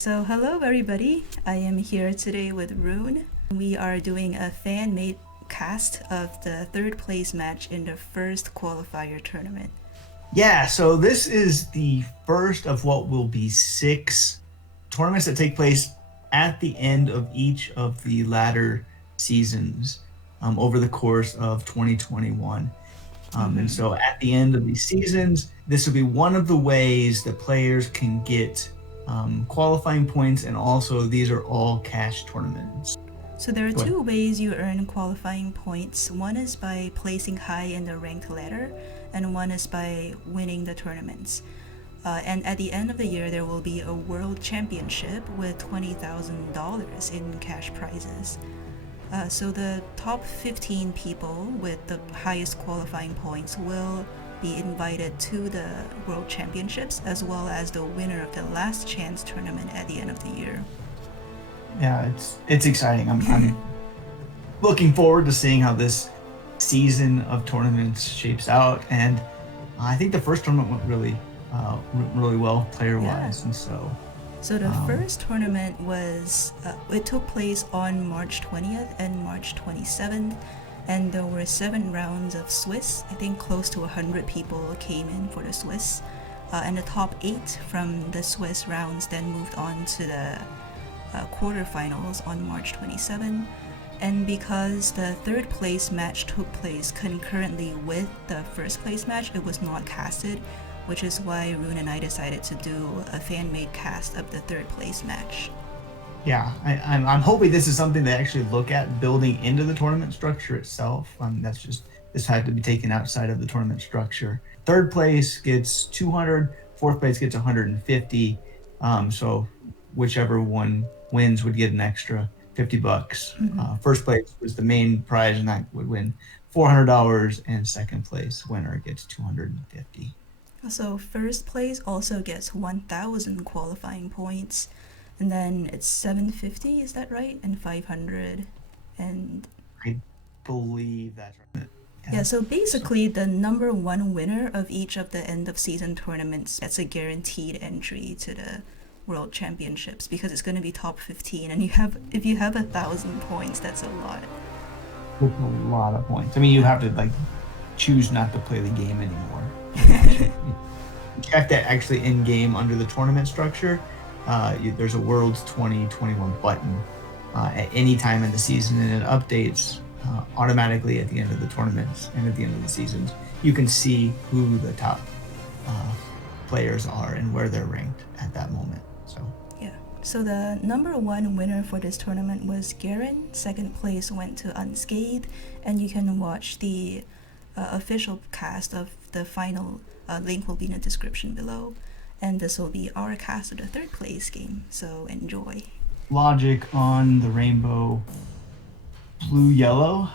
So, hello everybody. I am here today with Rune. We are doing a fan-made cast of the third place match in the first qualifier tournament. Yeah, so this is the first of what will be six tournaments that take place at the end of each of the latter seasons over the course of 2021. And so at the end of these seasons, this will be one of the ways that players can get qualifying points, and also these are all cash tournaments. So, there are Go ahead. two ways you earn qualifying points. One is by placing high in the ranked ladder, and one is by winning the tournaments. And at the end of the year, there will be a world championship with $20,000 in cash prizes. So the top 15 people with the highest qualifying points will be invited to the World Championships, as well as the winner of the Last Chance tournament at the end of the year. Yeah, it's exciting. I'm looking forward to seeing how this season of tournaments shapes out, and I think the first tournament went really well player wise, Yeah. and so So the um, first tournament it took place on March 20th and March 27th, and there were 7 rounds of Swiss. I think close to 100 people came in for the Swiss. And the top 8 from the Swiss rounds then moved on to the quarterfinals on March 27th. And because the third place match took place concurrently with the first place match, it was not casted, which is why Rune and I decided to do a fan-made cast of the third place match. yeah, I'm hoping this is something they actually look at building into the tournament structure itself. This had to be taken outside of the tournament structure. Third place gets 200, fourth place gets 150. So whichever one wins would get an extra $50. First place was the main prize, and that would win $400, and second place winner gets 250. So first place also gets 1,000 qualifying points, and then it's 750. Is that right? And 500, and I believe that's right. yeah. So basically, the number one winner of each of the end of season tournaments gets a guaranteed entry to the World Championships, because it's going to be top 15, and if you have 1,000 points, that's a lot. With a lot of points. I mean, you have to choose not to play the game anymore. Check that actually in game under the tournament structure. There's a World's 2021 button at any time in the season, and it updates automatically at the end of the tournaments and at the end of the seasons. You can see who the top players are and where they're ranked at that moment. So Yeah. So the number one winner for this tournament was Gerren. Second place went to Unscathed, and you can watch the official cast of the final. Link will be in the description below, and this will be our cast of the third place game. So enjoy. Logic on the rainbow blue yellow.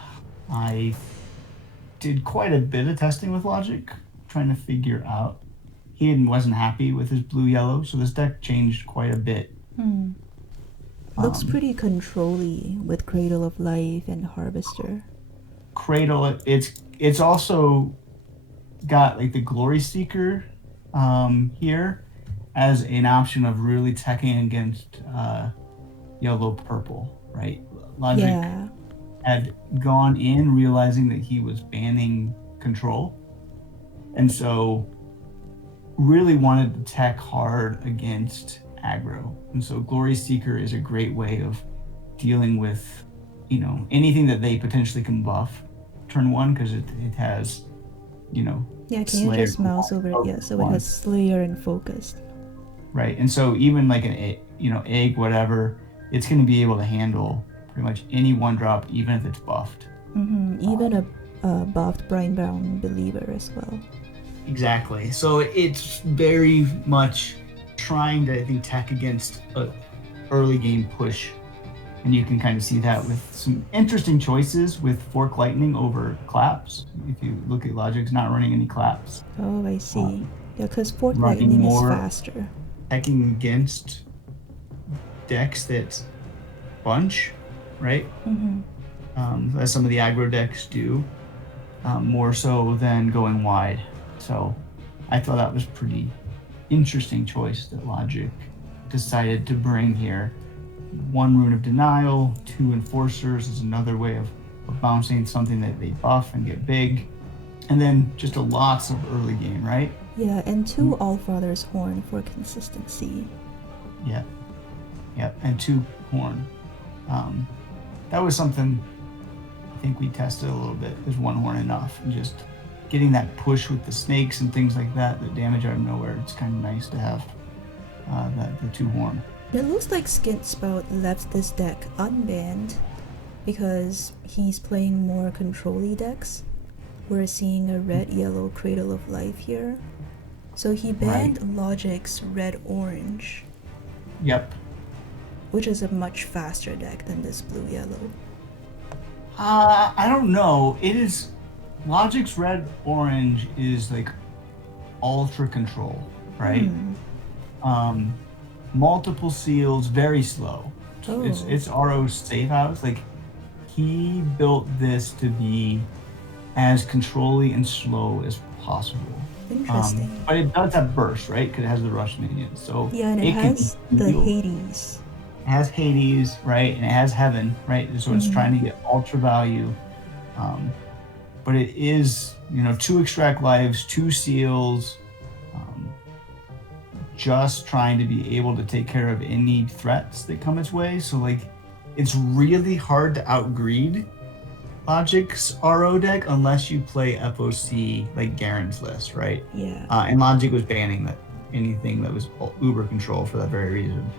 I did quite a bit of testing with Logic, trying to figure out. Wasn't happy with his blue yellow, so this deck changed quite a bit. Looks Um, pretty control-y with Cradle of Life and Harvester. Cradle. It's also got the Glory Seeker here as an option of really teching against yellow purple, right? Logic Yeah, had gone in realizing that he was banning control, and so really wanted to tech hard against aggro. And so Glory Seeker is a great way of dealing with anything that they potentially can buff turn one, because it has can you Slayer just mouse over it? Yeah, so it has Slayer and Focused. right. And so even like an egg, whatever, it's going to be able to handle pretty much any one drop, even if it's buffed. Even a buffed Brian Brown Believer as well. Exactly. So it's very much trying to, I think, tech against a early game push, and you can kind of see that with some interesting choices with Fork Lightning over Claps. If you look at Logic's not running any Claps, Oh, I see. Yeah, because Fort running Lightning is more faster. teching against decks that bunch, right? As some of the aggro decks do, more so than going wide. So I thought that was pretty interesting choice that Logic decided to bring here. 1 Rune of Denial, 2 Enforcers is another way of bouncing something that they buff and get big. And then just lots of early game, right? Yeah, and 2 Allfather's Horn for consistency. Yeah. And 2 Horn. That was something I think we tested a little bit. Is 1 Horn enough? And just getting that push with the snakes and things like that damage out of nowhere. It's kind of nice to have the 2 Horn. It looks like SkintSpout left this deck unbanned because he's playing more control-y decks. We're seeing a red-yellow Cradle of Life here. So he banned L0gick's red-orange. Yep. Which is a much faster deck than this blue-yellow. I don't know. It is... L0gick's red-orange is like ultra control, right? Multiple seals, very slow. Oh. It's RO's safe house. Like, he built this to be as control-y and slow as possible. Interesting. But it does have burst, right? Because it has the rush minions. So yeah, and it has the Hades. It has Hades, right? And it has Heaven, right? So it's trying to get ultra value. But it is, 2 extract lives, 2 seals, just trying to be able to take care of any threats that come its way. So, like, it's really hard to outgreed L0gick's RO deck unless you play FOC like Gerren's list, right? Yeah. And L0gick was banning anything that was uber control for that very reason.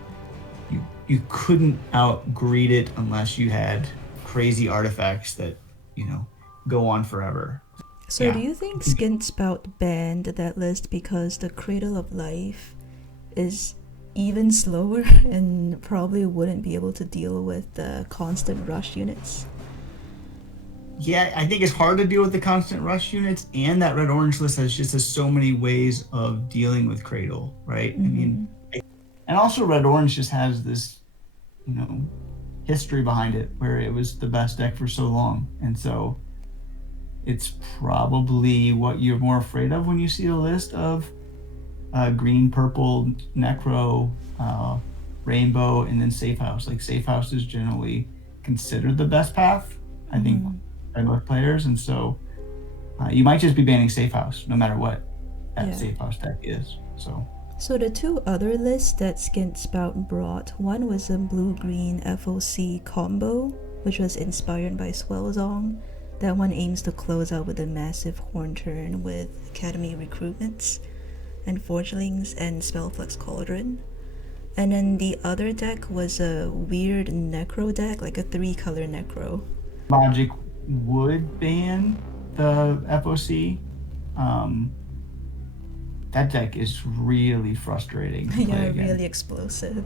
You couldn't outgreed it unless you had crazy artifacts that, go on forever. So do you think SkintSpout banned that list because the Cradle of Life is even slower and probably wouldn't be able to deal with the constant rush units? Yeah, I think it's hard to deal with the constant rush units, and that red-orange list has so many ways of dealing with Cradle, right? I mean, and also red-orange just has this, history behind it where it was the best deck for so long, and so it's probably what you're more afraid of when you see a list of green, purple, necro, rainbow, and then safe house. Like, safe house is generally considered the best path, I think, by most players, and so you might just be banning safe house no matter what that safe house deck is. So the 2 other lists that SkintSpout brought, one was a blue-green FOC combo, which was inspired by Swellzong. That one aims to close out with a massive horn turn with Academy recruitments and Forgelings and Spellflux Cauldron. And then the other deck was a weird necro deck, like a 3-color necro. L0gick would ban the FOC. That deck is really frustrating to play against. Really explosive.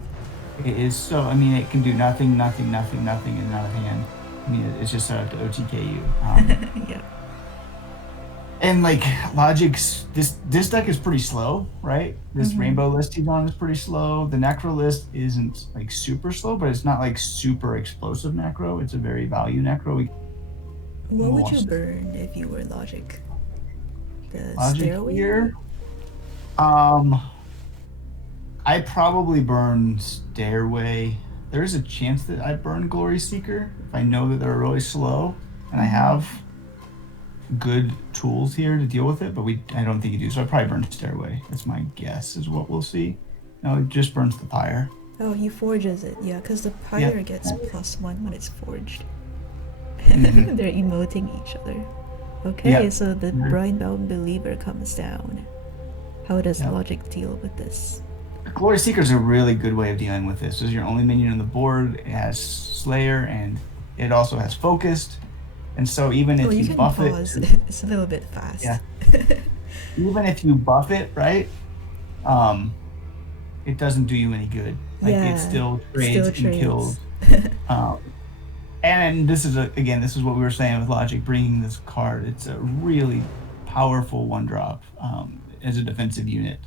It is so, it can do nothing, and out of hand. It's just set up to OTK you. Yeah. And like, L0gick's, this deck is pretty slow, right? This rainbow list he's on is pretty slow. The necro list isn't like super slow, but it's not like super explosive necro. It's a very value necro. What would you burn if you were L0gick? The L0gick Stairway? here? I probably burn Stairway. There is a chance that I burn Glory Seeker if I know that they're really slow and I have good tools here to deal with it, but I don't think you do, so I probably burn Stairway. That's my guess, is what we'll see. No, it just burns the Pyre. Oh, he forges it, yeah, because the Pyre gets +1 when it's forged. They're emoting each other. Okay, so the Brine-Bound Believer comes down. How does L0gick deal with this? Glory Seeker is a really good way of dealing with this. This is your only minion on the board. It has Slayer, and it also has Focused. And so even if you buff it... It's a little bit fast. Yeah. Even if you buff it, right, it doesn't do you any good. Like, it still trades and kills. And this is, this is what we were saying with L0gick, bringing this card. It's a really powerful 1-drop as a defensive unit.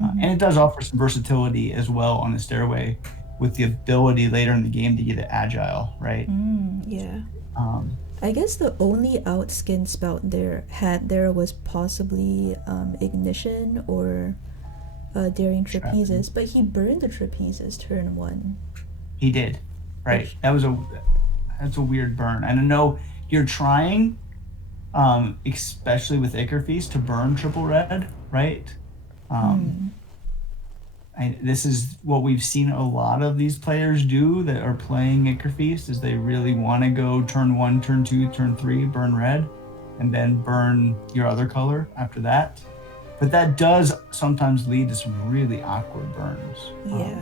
And it does offer some versatility as well on the Stairway, with the ability later in the game to get it agile, right? I guess the only out SkintSpout there was possibly Ignition or daring trapezes, but he burned the trapezes turn 1. He did, right? Which- That's a weird burn. And I know you're trying, especially with Ichor Feast, to burn triple red, right? This is what we've seen a lot of these players do that are playing Ichor Feast, is they really want to go turn 1, turn 2, turn 3, burn red, and then burn your other color after that. But that does sometimes lead to some really awkward burns. Yeah.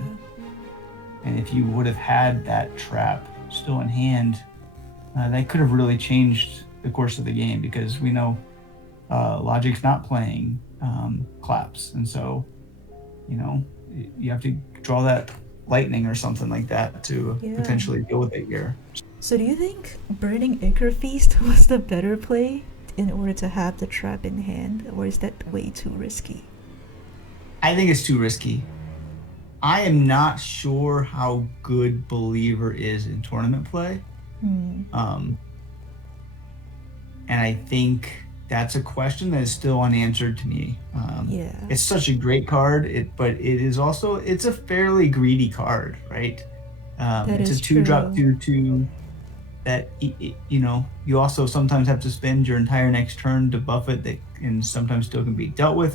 And if you would have had that trap still in hand, that could have really changed the course of the game, because we know L0gick's not playing claps, and so you have to draw that lightning or something like that to potentially deal with it here. So do you think burning Ichor Feast was the better play in order to have the trap in hand, or is that way too risky? I think it's too risky. I am not sure how good Believer is in tournament play. And I think that's a question that is still unanswered to me. It's such a great card, but it's a fairly greedy card, right? It's a 2-drop 2/2 that you also sometimes have to spend your entire next turn to buff it, and sometimes still can be dealt with.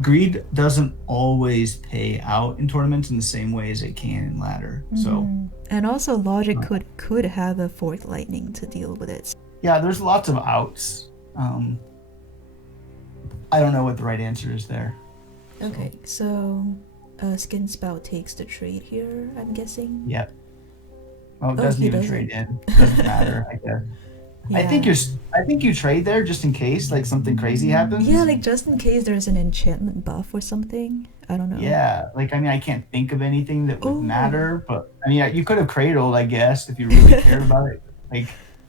Greed doesn't always pay out in tournaments in the same way as it can in ladder. So, and also L0gick could have a 4th lightning to deal with it. yeah, there's lots of outs. I don't know what the right answer is there. Okay, so SkintSpout takes the trade here, I'm guessing. Yep. Well, it doesn't even trade in. Doesn't matter, I guess. Yeah. I think you trade there just in case like something crazy happens. Yeah, like just in case there's an enchantment buff or something. I don't know. Yeah, I can't think of anything that would matter, but you could have cradled, I guess, if you really cared about it.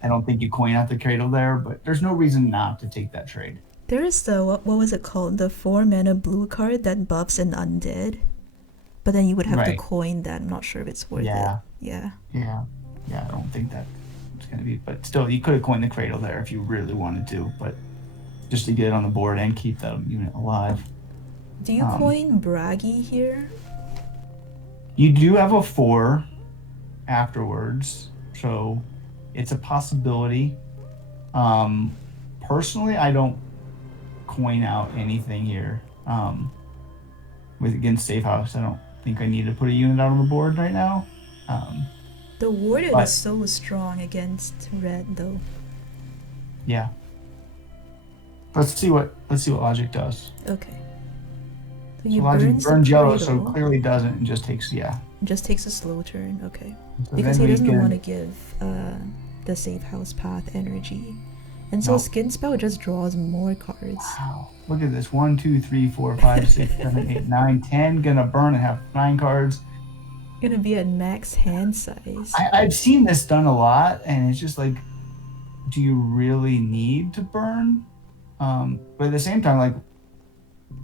I don't think you coin out the cradle there, but there's no reason not to take that trade. There is the what was it called? The 4-mana blue card that buffs an undead, but then you would have to coin that. I'm not sure if it's worth it. Yeah. I don't think that it's gonna be, but still, you could have coined the cradle there if you really wanted to, but just to get it on the board and keep that unit alive. Do you coin Braggy here? You do have a 4 afterwards, so it's a possibility. Personally, I don't coin out anything here. Against Safe House, I don't think I need to put a unit out on the board right now. The Warden is so strong against red, though. Yeah. Let's see what L0gick does. Okay. So L0gick burns yellow, so clearly doesn't, and just takes Just takes a slow turn. Okay. So because he doesn't want to give the Safe House path energy, and so SkintSpout just draws more cards. Wow! Look at this: 1, 2, 3, 4, 5, 6, 7, 8, 9, 10. Gonna burn and have 9 cards. Gonna be at max hand size. I've seen this done a lot, and it's just like, do you really need to burn? But at the same time,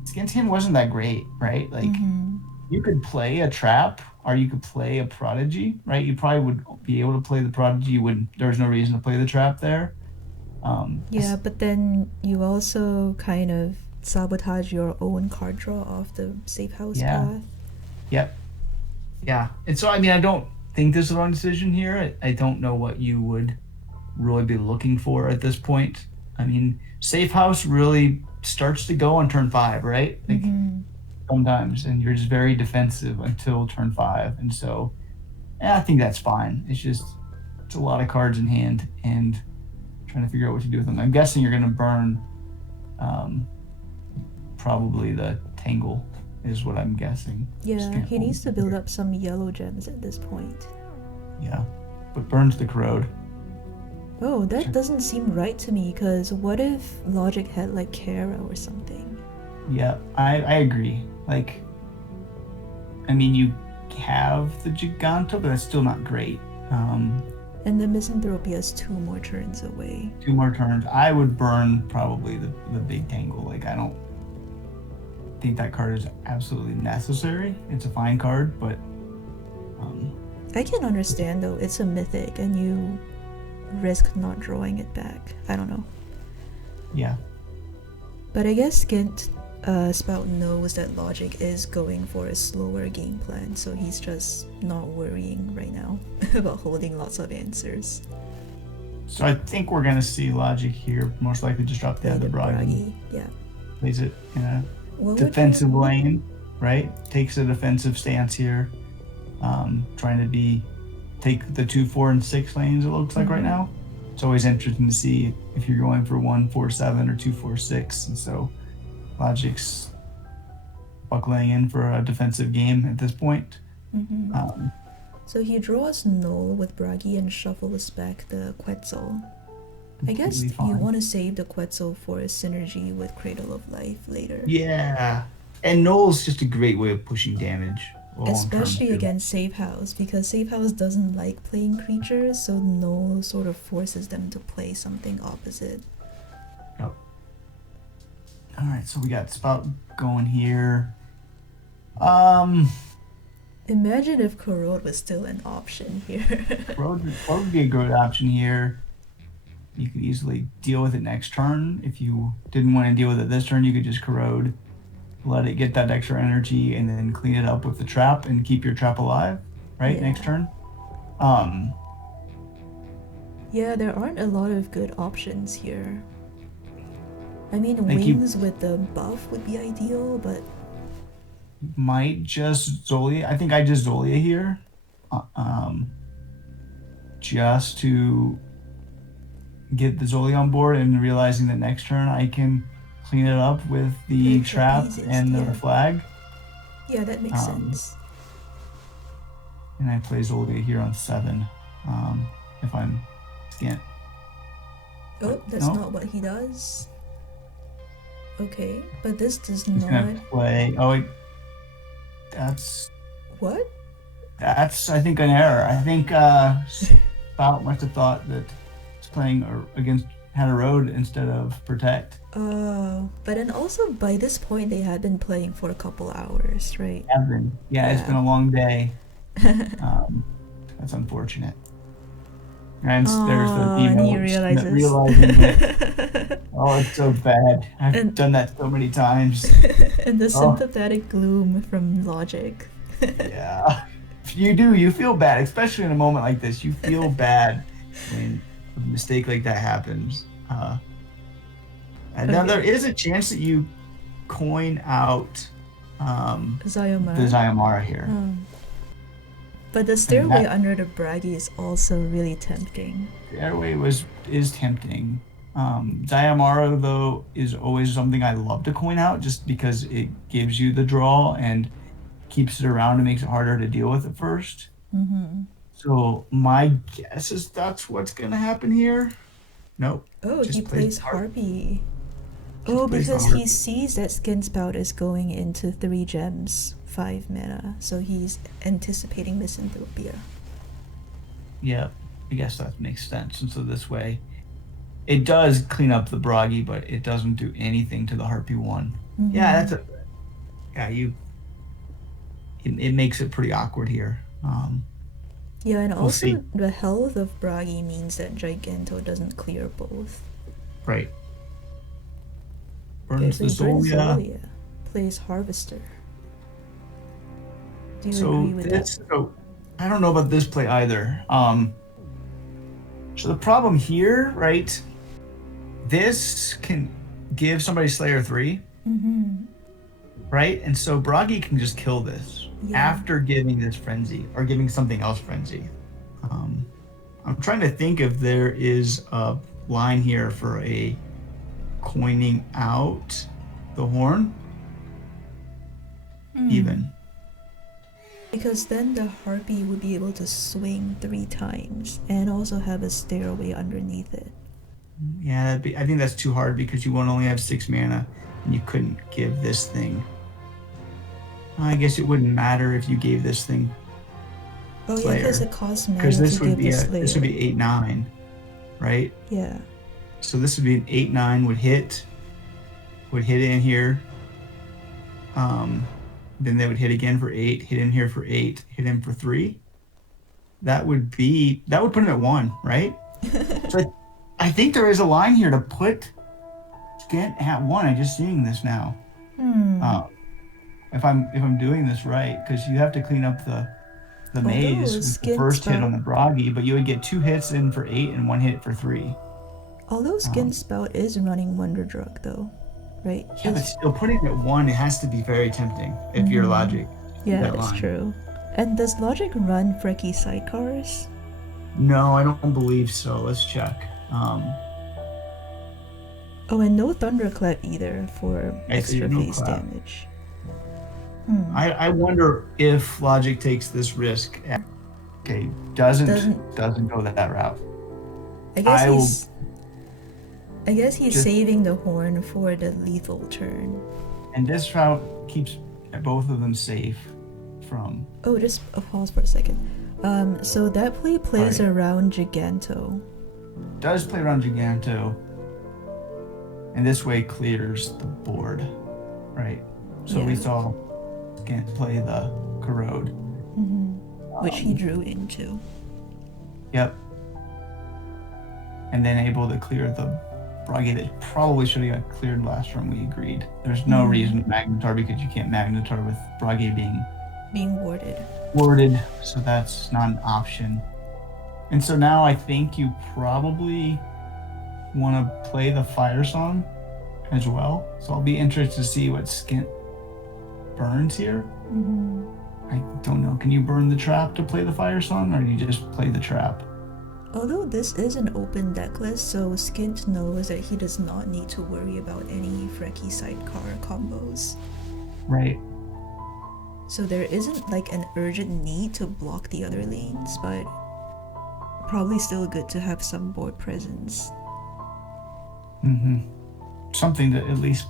Skint's hand wasn't that great, right? You could play a trap, or you could play a prodigy, right? You probably would be able to play the prodigy. There's no reason to play the trap there. But then you also kind of sabotage your own card draw off the Safe House path. Yep. Yeah, and so I don't think this is the wrong decision here. I don't know what you would really be looking for at this point. Safe House really starts to go on turn 5, right? Sometimes, and you're just very defensive until turn 5, and so I think that's fine. It's a lot of cards in hand, and trying to figure out what to do with them. I'm guessing you're going to burn probably the Tangle is what I'm guessing. Yeah, he needs to build up some yellow gems at this point. Yeah, but burns the Corrode. Oh, that doesn't seem right to me, because what if L0gick had Kara or something? Yeah, I agree. You have the Giganta, but that's still not great. And the Misanthropia's 2 more turns away. 2 more turns. I would burn probably the big Tangle. I don't think that card is absolutely necessary. It's a fine card, but I can understand though. It's a mythic, and you risk not drawing it back. I don't know. Yeah. But I guess Skint Spout knows that L0gick is going for a slower game plan, so he's just not worrying right now about holding lots of answers. So I think we're gonna see L0gick here, most likely just drop the other Bragi. Yeah. Plays it in a defensive lane, right? Takes a defensive stance here. Trying to take the 2, 4, and 6 lanes, it looks like right now. It's always interesting to see if you're going for 1, 4, 7 or 2, 4, 6. And so L0gick's buckling in for a defensive game at this point. So he draws Null with Bragi and shuffles back the Quetzal. I guess you want to save the Quetzal for a synergy with Cradle of Life later. Yeah. And Null's just a great way of pushing damage. Especially against Safe House, because Safe House doesn't like playing creatures, so Null sort of forces them to play something opposite. Yep. Alright, so we got Spout going here. Imagine if Corrode was still an option here. Corrode would be a good option here. You could easily deal with it next turn. If you didn't want to deal with it this turn, you could just Corrode, let it get that extra energy, and then clean it up with the trap and keep your trap alive, right? Yeah. Next turn. Yeah, there aren't a lot of good options here. I mean, Wings with the buff would be ideal, but... Might just Zolia. I think I just Zolia here. Just to get the Zolia on board and realizing that next turn I can clean it up with the trap and the flag. Yeah, that makes sense. And I play Zolia here on 7 if I'm Skint. Oh, that's not what he does. Okay, but this does He's not... gonna play... Oh, wait. That's... What? That's, I think, an error. I think Spout must have thought that it's playing against Had a Road instead of Protect. Oh, but then also by this point they had been playing for a couple hours, right? Yeah, it's been a long day. That's unfortunate. And there's the email. And he realizing that, oh, it's so bad. I've done that so many times. And the sympathetic gloom from L0gick. Yeah. You do. You feel bad, especially in a moment like this. You feel bad when a mistake like that happens. And now there is a chance that you coin out the Zyomara here. But the stairway under the Bragi is also really tempting. Stairway is tempting. Zyomara, though, is always something I love to coin out just because it gives you the draw and keeps it around and makes it harder to deal with at first. So my guess is that's what's going to happen here. Nope. Oh, he plays Harpy. Because he sees that SkintSpout is going into 3 gems, 5 mana, so he's anticipating Misanthropia. Yeah, I guess that makes sense. And so this way, it does clean up the Bragi, but it doesn't do anything to the Harpy one. Yeah, it makes it pretty awkward here. Yeah, and also the health of Bragi means that Giganto doesn't clear both. Right. Burns the Zolia. Plays Harvester. Do you agree with that? So, I don't know about this play either. So the problem here, right? This can give somebody Slayer 3. Right? And so Bragi can just kill this after giving this Frenzy, or giving something else Frenzy. I'm trying to think if there is a line here for a coining out the horn. Even. Because then the Harpy would be able to swing 3 times and also have a stairway underneath it. Yeah, I think that's too hard because you won't only have 6 mana and you couldn't give this thing. I guess it wouldn't matter if you gave this thing Slayer. Yeah, because it costs mana because to give the Slayer. This would be 8/9, right? Yeah. So this would be an 8/9 would hit in here. Then they would hit again for 8, hit in here for 8, hit in for 3. That would put him at 1, right? So I think there is a line here to put Skint at 1. I'm just seeing this now. If I'm doing this right, because you have to clean up the maze with the first hit on the Bragi, but you would get 2 hits in for 8 and 1 hit for 3. Although SkintSpout is running Wonder Drug though, right? Yeah, but still putting it 1, it has to be very tempting if you're L0gick. Yeah, that's true. And does L0gick run Frecky sidecars? No, I don't believe so. Let's check. Oh, and no Thunderclap either for extra no face clap. damage. I wonder if L0gick takes this risk. Okay, doesn't go that route. I guess he's saving the horn for the lethal turn. And this route keeps both of them safe from... Oh, just a pause for a second. So that play plays around Giganto. Does play around Giganto. And this way clears the board, right? So we saw Skint play the Corrode. Which he drew into. Yep. And then able to clear the Bragi that probably should have got cleared last turn, we agreed. There's no reason to Magnetar because you can't Magnetar with Bragi being warded, so that's not an option. And so now I think you probably want to play the Fire Song as well. So I'll be interested to see what Skint burns here. I don't know. Can you burn the trap to play the Fire Song, or do you just play the trap? Although this is an open deck list, so Skint knows that he does not need to worry about any Frecky sidecar combos. Right. So there isn't like an urgent need to block the other lanes, but probably still good to have some board presence. Something that at least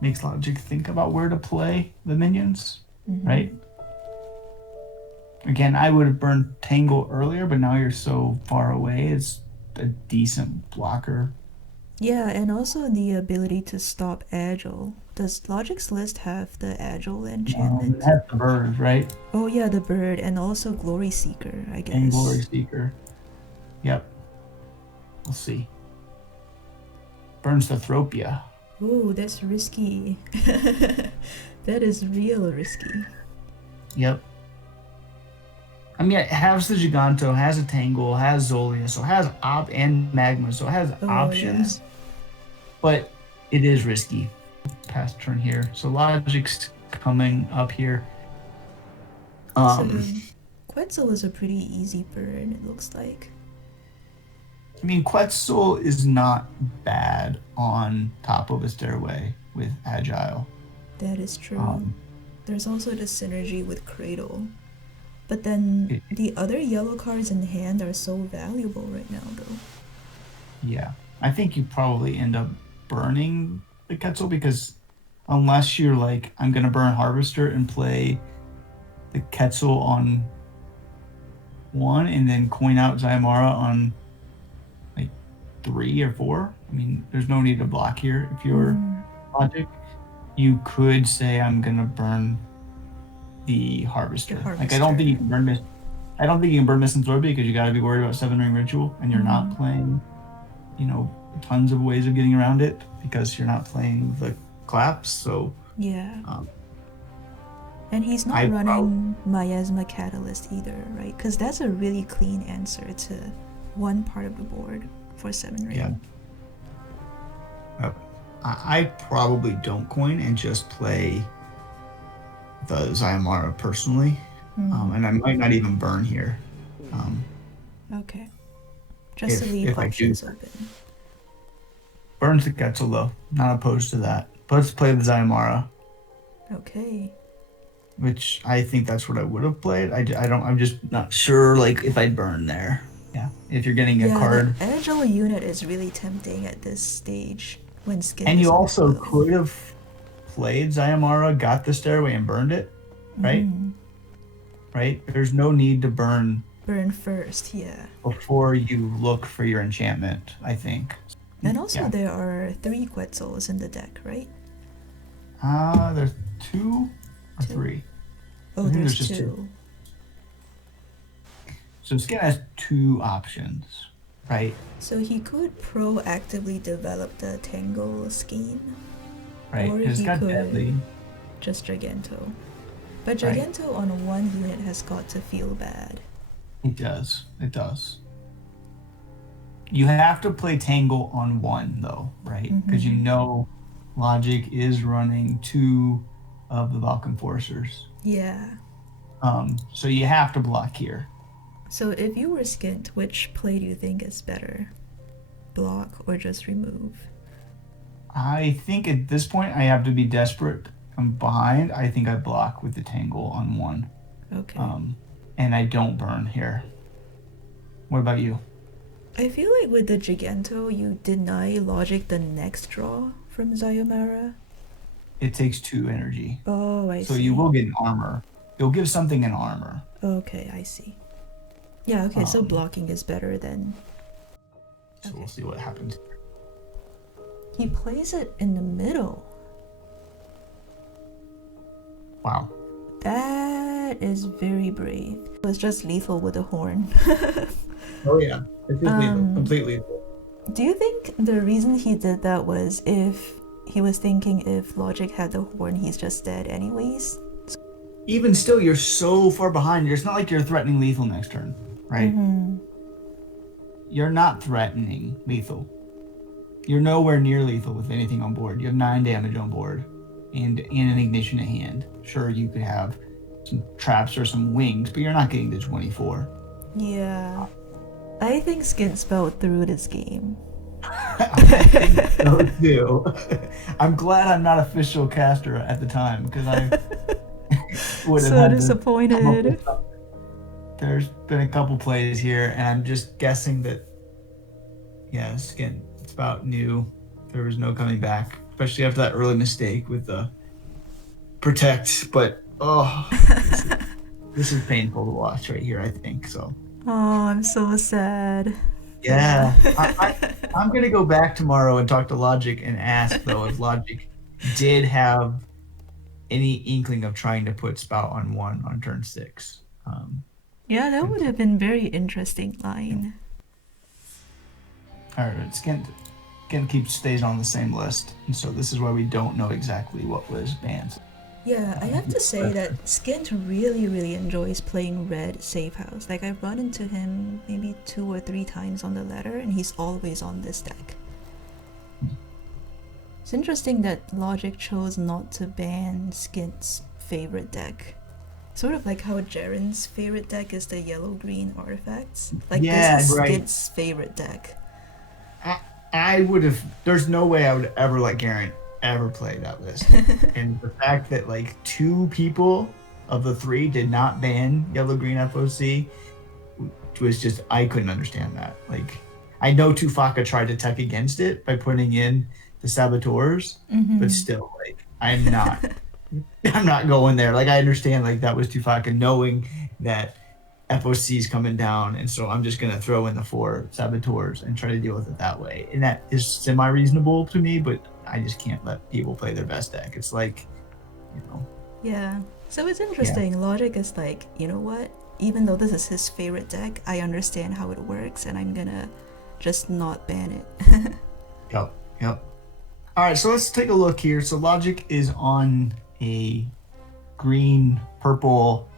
makes L0gick think about where to play the minions, right? Again, I would have burned Tangle earlier, but now you're so far away, it's a decent blocker. Yeah, and also the ability to stop Agile. Does L0gick's list have the Agile enchantment? It has the bird, right? Oh yeah, the bird, and also Glory Seeker, I guess. And Glory Seeker. Yep. We'll see. Burns the Thropia. Ooh, that's risky. That is real risky. Yep. I mean, it has the Giganto, has a Tangle, has Zolia, so it has and Magma, so it has options. But it is risky. Past turn here. So L0gick's coming up here. Quetzal is a pretty easy burn, it looks like. I mean, Quetzal is not bad on top of a stairway with Agile. That is true. There's also the synergy with Cradle. But then the other yellow cards in hand are so valuable right now, though. Yeah. I think you probably end up burning the Quetzal because unless you're like, I'm going to burn Harvester and play the Quetzal on 1 and then coin out Zayamara on 3 or 4. I mean, there's no need to block here. If you're L0gick, you could say I'm gonna burn the Harvester. Like I don't think you can burn Misanthropy because you gotta be worried about 7-ring ritual, and you're not playing, tons of ways of getting around it because you're not playing the claps. So and he's not running Miasma Catalyst either, right? Because that's a really clean answer to one part of the board for 7-ring. Yeah. I probably don't coin and just play the Zayamara personally, and I might not even burn here. Okay. Just to leave options open. Burns the Quetzal though. Not opposed to that. But let's play the Zayamara. Okay. Which I think that's what I would have played. I'm just not sure if I'd burn there. Yeah. If you're getting a card. The Agile unit is really tempting at this stage when Skint. And you also could have played Zayamara, got the stairway, and burned it, right? Right? There's no need to burn first, before you look for your enchantment, I think. And also there are 3 Quetzals in the deck, right? There's 2 or 3. Oh, there's just 2. So Skint has 2 options, right? So he could proactively develop the Tangle scheme. right? Or It's he got could deadly. just Giganto. But Right. Giganto on one unit has got to feel bad. It does. It does. You have to play Tangle on one though, right? Because you know Logic is running 2 of the Vulcan Forcers. Yeah. So you have to block here. So if you were Skint, which play do you think is better? Block or just remove? I think at this point I have to be desperate. I'm behind. I think I block with the Tangle on one. Okay. And I don't burn here. What about you? I feel like with the Giganto, you deny Logic the next draw from Zyomara. It takes 2 energy. Oh, I see. So you will get an armor. You'll give something an armor. Okay, I see. Yeah, okay, so blocking is better then. So we'll see what happens. He plays it in the middle. Wow. That is very brave. It was just lethal with a horn. Oh yeah, it's just lethal, completely. Do you think the reason he did that was if he was thinking if Logic had the horn, he's just dead anyways? Even still, you're so far behind. It's not like you're threatening lethal next turn, right? You're not threatening lethal. You're nowhere near lethal with anything on board. You have 9 damage on board and an ignition at hand. Sure, you could have some traps or some wings, but you're not getting to 24. Yeah. I think SkintSpout threw this game. I think so too. I'm glad I'm not official caster at the time because I would have So had disappointed. There's been a couple plays here, and I'm just guessing that, yeah, SkintSpout knew there was no coming back, especially after that early mistake with the protect. But this is painful to watch right here. I think so. Oh, I'm so sad. Yeah, I'm gonna go back tomorrow and talk to Logic and ask though if Logic did have any inkling of trying to put Spout on 1 on turn 6. Yeah, that would have been very interesting line. All right, Skint stays on the same list, and so this is why we don't know exactly what was banned. Yeah, I have to say that Skint really, really enjoys playing red safe house. Like, I've run into him maybe 2 or 3 times on the ladder, and he's always on this deck. It's interesting that Logic chose not to ban Skint's favorite deck. Sort of like how Gerren's favorite deck is the yellow-green artifacts. Like, this is Skint's favorite deck. I would have. There's no way I would ever let Gerren ever play that list. And the fact that like 2 people of the 3 did not ban yellow green FOC was just, I couldn't understand that. Like, I know Tufaka tried to tech against it by putting in the saboteurs, but still, like, I'm not going there. Like, I understand like that was Tufaka knowing that FOC's coming down, and so I'm just gonna throw in the 4 saboteurs and try to deal with it that way. And that is semi-reasonable to me, but I just can't let people play their best deck. It's like, you know. Yeah. So it's interesting. Yeah. Logic is like, you know what? Even though this is his favorite deck, I understand how it works, and I'm gonna just not ban it. Yep. All right, so let's take a look here. So Logic is on a green-purple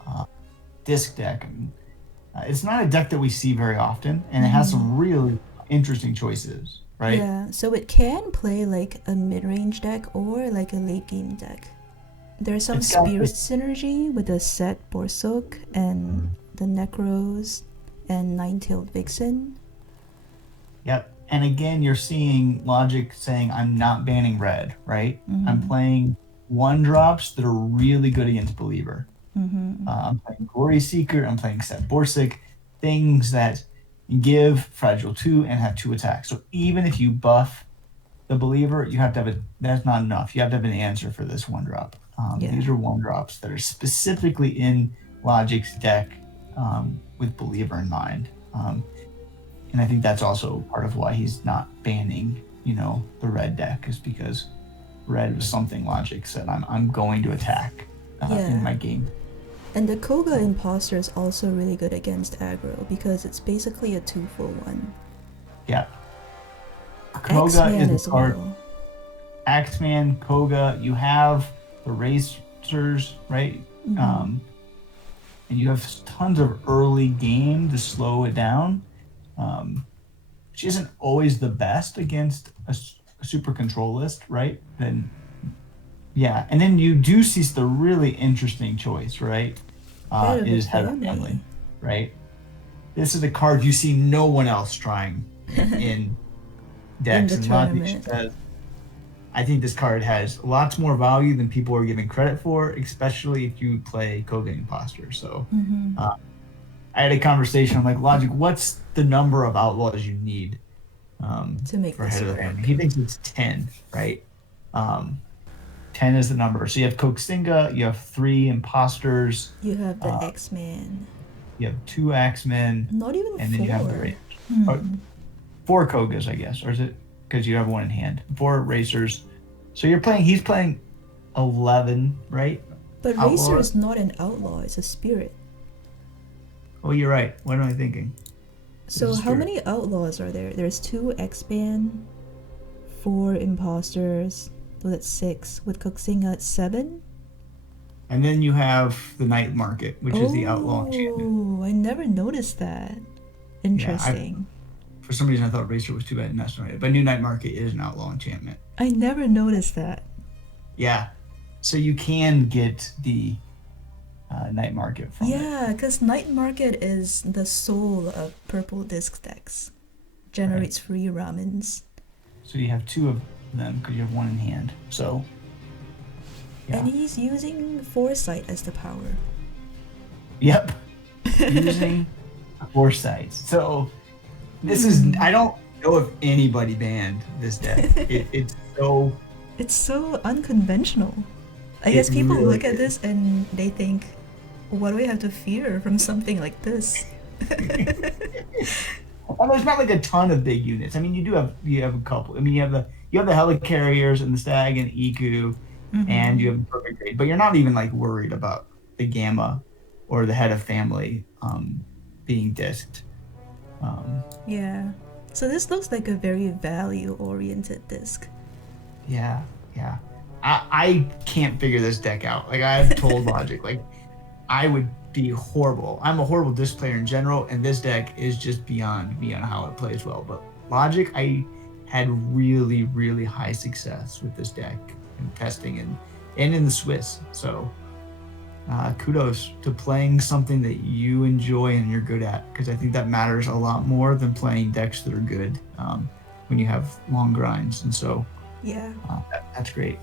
disc deck. It's not a deck that we see very often, and it has some really interesting choices, right? Yeah, so it can play like a mid-range deck or like a late-game deck. There's some Spirit synergy with the Set Borsuk and the Necros and Nine-Tailed Vixen. Yep. And again, you're seeing Logic saying, I'm not banning red, right? I'm playing 1-drops that are really good against Believer. I'm playing Glory Seeker, I'm playing Set Borsuk, things that give Fragile 2 and have 2 attacks. So even if you buff the Believer, you have to have that's not enough. You have to have an answer for this 1-drop. These are 1-drops that are specifically in Logic's deck with Believer in mind. And I think that's also part of why he's not banning, the red deck, is because red was something Logic said, I'm going to attack in my game. And the Koga Imposter is also really good against aggro because it's basically a 2-for-1. Yeah. Koga is a card. Axeman, Koga, you have the Racers, right? And you have tons of early game to slow it down, which isn't always the best against a super control list, right? Then, yeah. And then you do see the really interesting choice, right? Is Head of Family, right? This is a card you see no one else trying in decks. In the and tournament. says, I think this card has lots more value than people are giving credit for, especially if you play Koga Imposter. So I had a conversation. I'm like, Logic, what's the number of outlaws you need to make for this Head of the work? Family? He thinks it's 10, right? 10 is the number. So you have Koksinga, you have 3 Imposters. You have the X-Man. You have 2 Axemen. Not even and 4. then you have the Racers. 4 Kogas, I guess. Or is it because you have 1 in hand? 4 Racers. So he's playing 11, right? But Racer is not an outlaw, it's a spirit. Oh, you're right. What am I thinking? So how many outlaws are there? There's 2 X-Man, 4 Imposters, so that's 6. With Koksinga, 7? And then you have the Night Market, which is the outlaw enchantment. Oh, I never noticed that. Interesting. For some reason, I thought Racer was too bad and that's not it. But New Night Market is an outlaw enchantment. I never noticed that. Yeah. So you can get the Night Market from it. Yeah, because Night Market is the soul of purple disc decks. Generates free ramens. So you have 2 of them because you have 1 in hand. So, yeah. And he's using Foresight as the power. Yep. Using Foresight. So this is, I don't know if anybody banned this deck. It's so unconventional. I guess people really look at this and they think, what do we have to fear from something like this? Well, there's not like a ton of big units. I mean, you have a couple. I mean, you have the helicarriers and the stag and Iku, and you have the perfect grade. But you're not even like worried about the gamma or the Head of Family being disked. Yeah. So this looks like a very value-oriented disc. Yeah. I can't figure this deck out. Like I've told Logic, like I would be horrible. I'm a horrible disc player in general, and this deck is just beyond me on how it plays well. But Logic, I had really, really high success with this deck and testing and in the Swiss. So kudos to playing something that you enjoy and you're good at, because I think that matters a lot more than playing decks that are good when you have long grinds. And so yeah, that's great.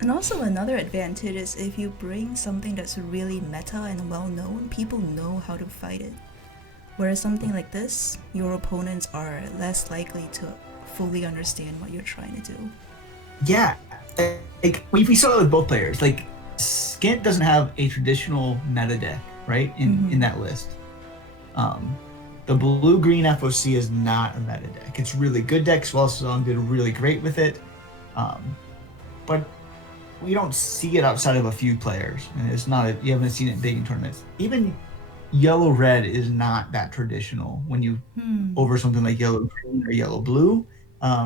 And also another advantage is if you bring something that's really meta and well known, people know how to fight it. Whereas something like this, your opponents are less likely to fully understand what you're trying to do. Yeah, like we saw it with both players. Like Skint doesn't have a traditional meta deck, right? In that list. The blue-green FOC is not a meta deck. It's really good deck. Swellsong did really great with it. But we don't see it outside of a few players, and you haven't seen it big in tournaments. Even yellow-red is not that traditional when you over something like yellow-green or yellow-blue,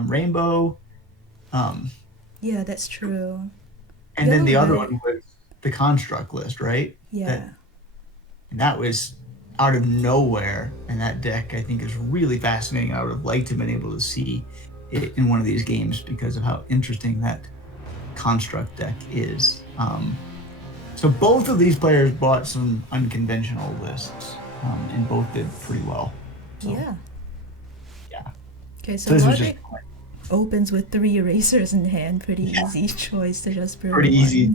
rainbow. Yeah, that's true. And then the other one was the construct list, right? Yeah. And that was out of nowhere, and that deck I think is really fascinating. I would have liked to have been able to see it in one of these games because of how interesting that construct deck is. So both of these players bought some unconventional lists, and both did pretty well. So, yeah. Okay, so this Logic opens with 3 erasers in hand. Pretty easy choice to just burn pretty one. easy.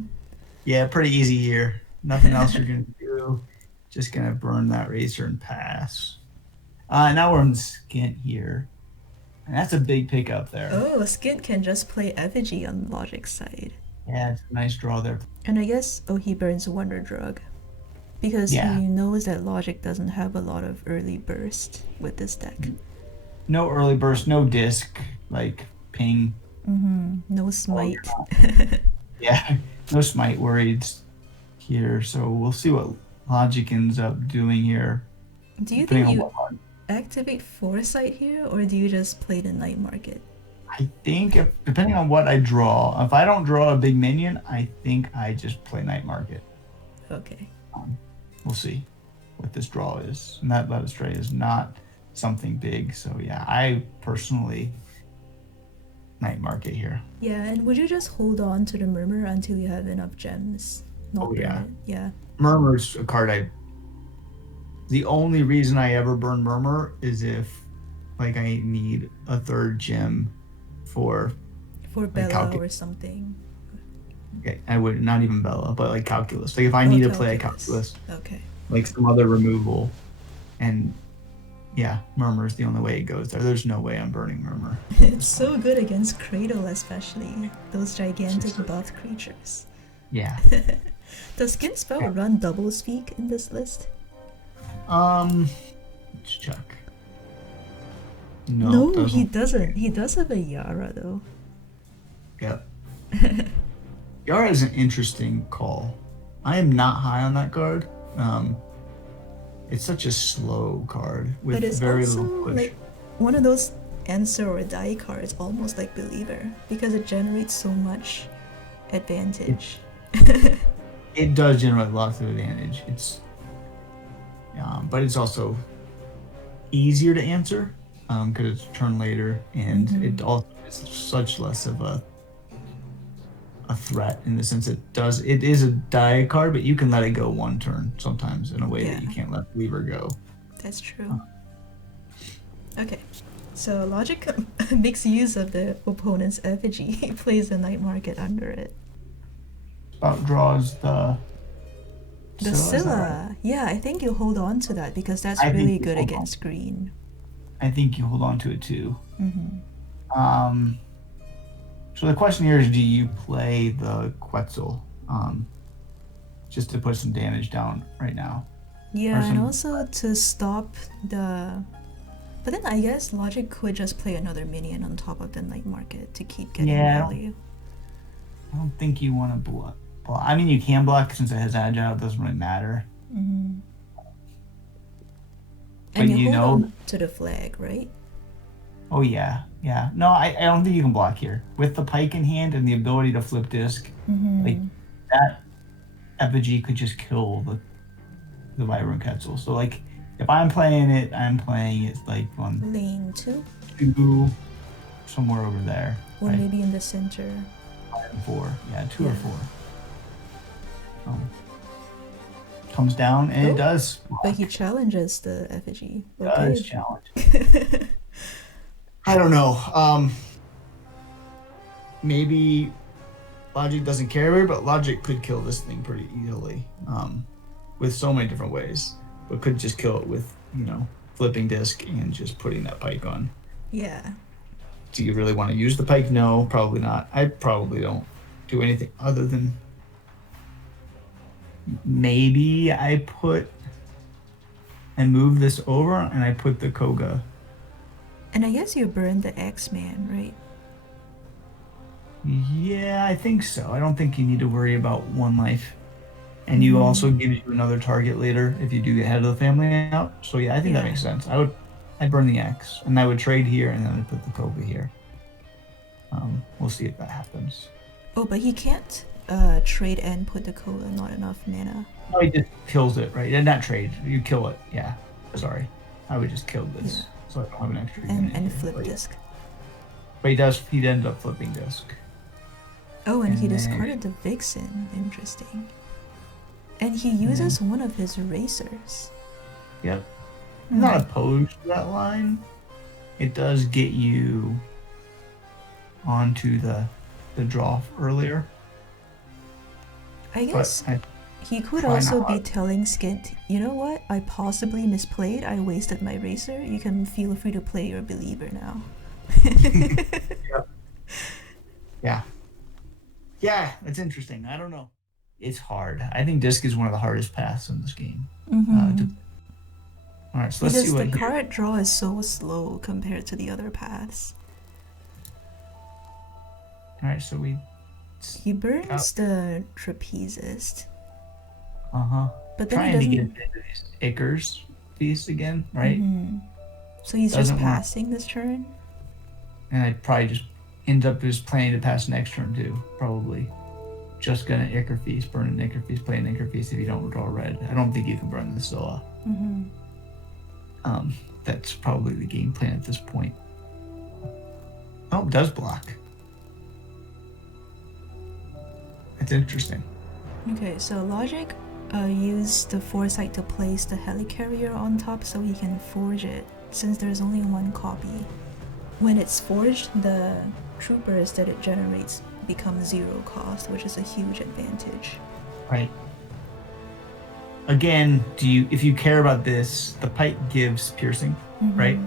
Yeah, pretty easy here. Nothing else you're gonna do. Just gonna burn that racer and pass. Now we're on Skint here. And that's a big pickup there. Oh, Skint can just play Effigy on Logic's side. Yeah, it's a nice draw there. And I guess, he burns Wonder Drug. Because he knows that Logic doesn't have a lot of early burst with this deck. No early burst, no disc, like ping. No smite. Yeah, no smite worried here. So we'll see what Logic ends up doing here. Do you think you activate Foresight here, or do you just play the Night Market? I think depending on what I draw, if I don't draw a big minion, I think I just play Night Market. Okay. We'll see what this draw is. And that Led Astray is not something big. So yeah, I personally Night Market here. Yeah, and would you just hold on to the Murmur until you have enough gems? Not Oh, burn yeah. it? Yeah. Murmur's a card the only reason I ever burn Murmur is if like I need a third gem for Bella or something. Okay, I would not even Bella, but like Calculus. Like if I need to play a Calculus, Okay. like some other removal, and yeah, Murmur is the only way it goes there. There's no way I'm burning Murmur. It's so good against Cradle, especially those gigantic buff creatures. Yeah. Does SkintSpout run double speak in this list? Let's check. No, he doesn't. He does have a Yara though. Yep. Yara is an interesting call. I am not high on that card. It's such a slow card with but it's very also little push. like one of those answer or die cards, almost like Believer, because it generates so much advantage. It does generate lots of advantage. But it's also easier to answer because it's turn later, and it also is such less of a threat in the sense it is a die card, but you can let it go one turn sometimes in a way that you can't let Believer go. That's true. Okay, so Logic makes use of the opponent's effigy. He plays the Night Market under it. Spout draws the Scylla. Right? Yeah, I think you hold on to that because that's really good against green. I think you hold on to it too. So the question here is, do you play the Quetzal just to put some damage down right now? Yeah, and also to stop the... But then I guess Logic could just play another minion on top of the Night Market to keep getting value. I don't think you want to block. I mean, you can block since it has Agile. It doesn't really matter. And but you hold on to the flag, right? Oh, yeah. Yeah. No, I don't think you can block here. With the pike in hand and the ability to flip disc, like that effigy could just kill the Rune Quetzal. So, like, if I'm playing it like on lane 2, somewhere over there. Or right? Maybe in the center. 5 and 4. Yeah, 2 or 4. Comes down and it does block. But he challenges the effigy. It does challenge. I don't know. Maybe Logic doesn't care, but Logic could kill this thing pretty easily with so many different ways. But could just kill it with, flipping disc and just putting that pike on. Yeah. Do you really want to use the pike? No, probably not. I probably don't do anything other than maybe I move this over and I put the Koga. And I guess you burn the X-Man, right? Yeah, I think so. I don't think you need to worry about 1 life. And you also gives you another target later if you do get head of the family out. So yeah, I think that makes sense. I'd burn the X and I would trade here and then I'd put the Koga here. We'll see if that happens. Oh, but he can't trade and put the Koga, not enough mana. No, he just kills it, right? And not trade, you kill it. Yeah, sorry. I would just kill this so I don't have an extra and flip disc. But he'd end up flipping disc. Oh, and he discarded the Vixen. Interesting. And he uses one of his racers. Yep. I'm not opposed to that line. It does get you onto the draw earlier. I guess he could also be telling Skint, you know what? I possibly misplayed. I wasted my racer. You can feel free to play your Believer now. Yeah. Yeah, that's interesting. I don't know. It's hard. I think disc is one of the hardest paths in this game. All right, so let's see what the card draw is so slow compared to the other paths. All right, so he burns the Trapezist. But then trying to get Icar's Feast again, right? So he's just passing this turn. And I'd probably just ends up just planning to pass next turn too, probably. Just gonna Ichor Feast, burn an Ichor Feast, play an Ichor Feast if you don't draw red. I don't think you can burn the Scylla. That's probably the game plan at this point. Oh, it does block. It's interesting. Okay, so L0gick used the foresight to place the helicarrier on top so he can forge it, since there's only one copy. When it's forged, the troopers that it generates become 0 cost, which is a huge advantage. Right. Again, if you care about this, the pike gives piercing, right?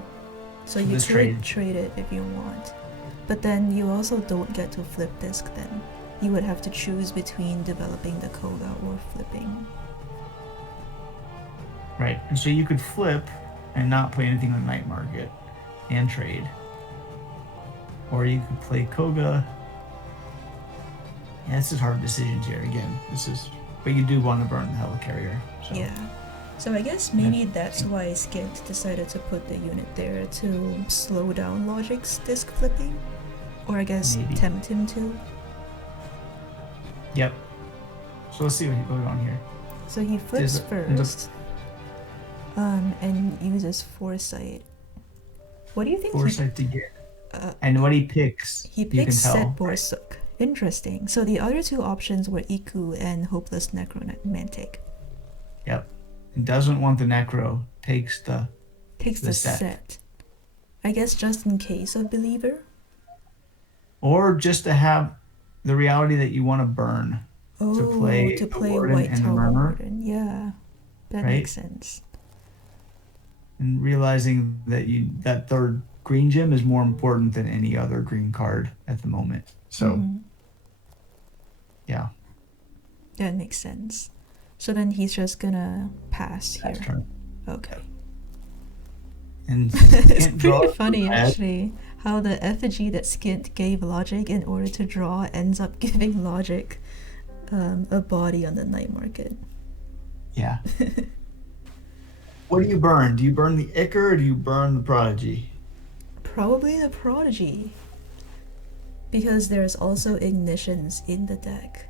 So you this could trade it if you want. But then you also don't get to flip disc then. You would have to choose between developing the Koga or flipping. Right. And so you could flip and not play anything on Night Market and trade. Or you could play Koga. Yeah, this is hard decisions here. Again, but you do want to burn the helicarrier. So. Yeah. So I guess maybe that's why Skint decided to put the unit there to slow down L0gick's disc flipping. Or I guess Maybe. tempt him to. Yep. So let's see what goes on here. So he flips first. And uses foresight. What do you think? Foresight to get. And what he picks, he picks Set Borsuk. Interesting. So the other two options were Iku and Hopeless Necromantic. Yep. And doesn't want the Necro. Takes the set. I guess just in case of Believer. Or just to have the reality that you want to burn. Oh, to play White Tower Warden. Yeah. That makes sense. And realizing that that third green gem is more important than any other green card at the moment. So, yeah. That makes sense. So then he's just gonna pass here. Turn. Okay. And it's pretty funny actually how the effigy that Skint gave L0gick in order to draw ends up giving L0gick a body on the night market. Yeah. What do you burn? Do you burn the Ichor or do you burn the Prodigy? Probably the Prodigy. Because there's also ignitions in the deck.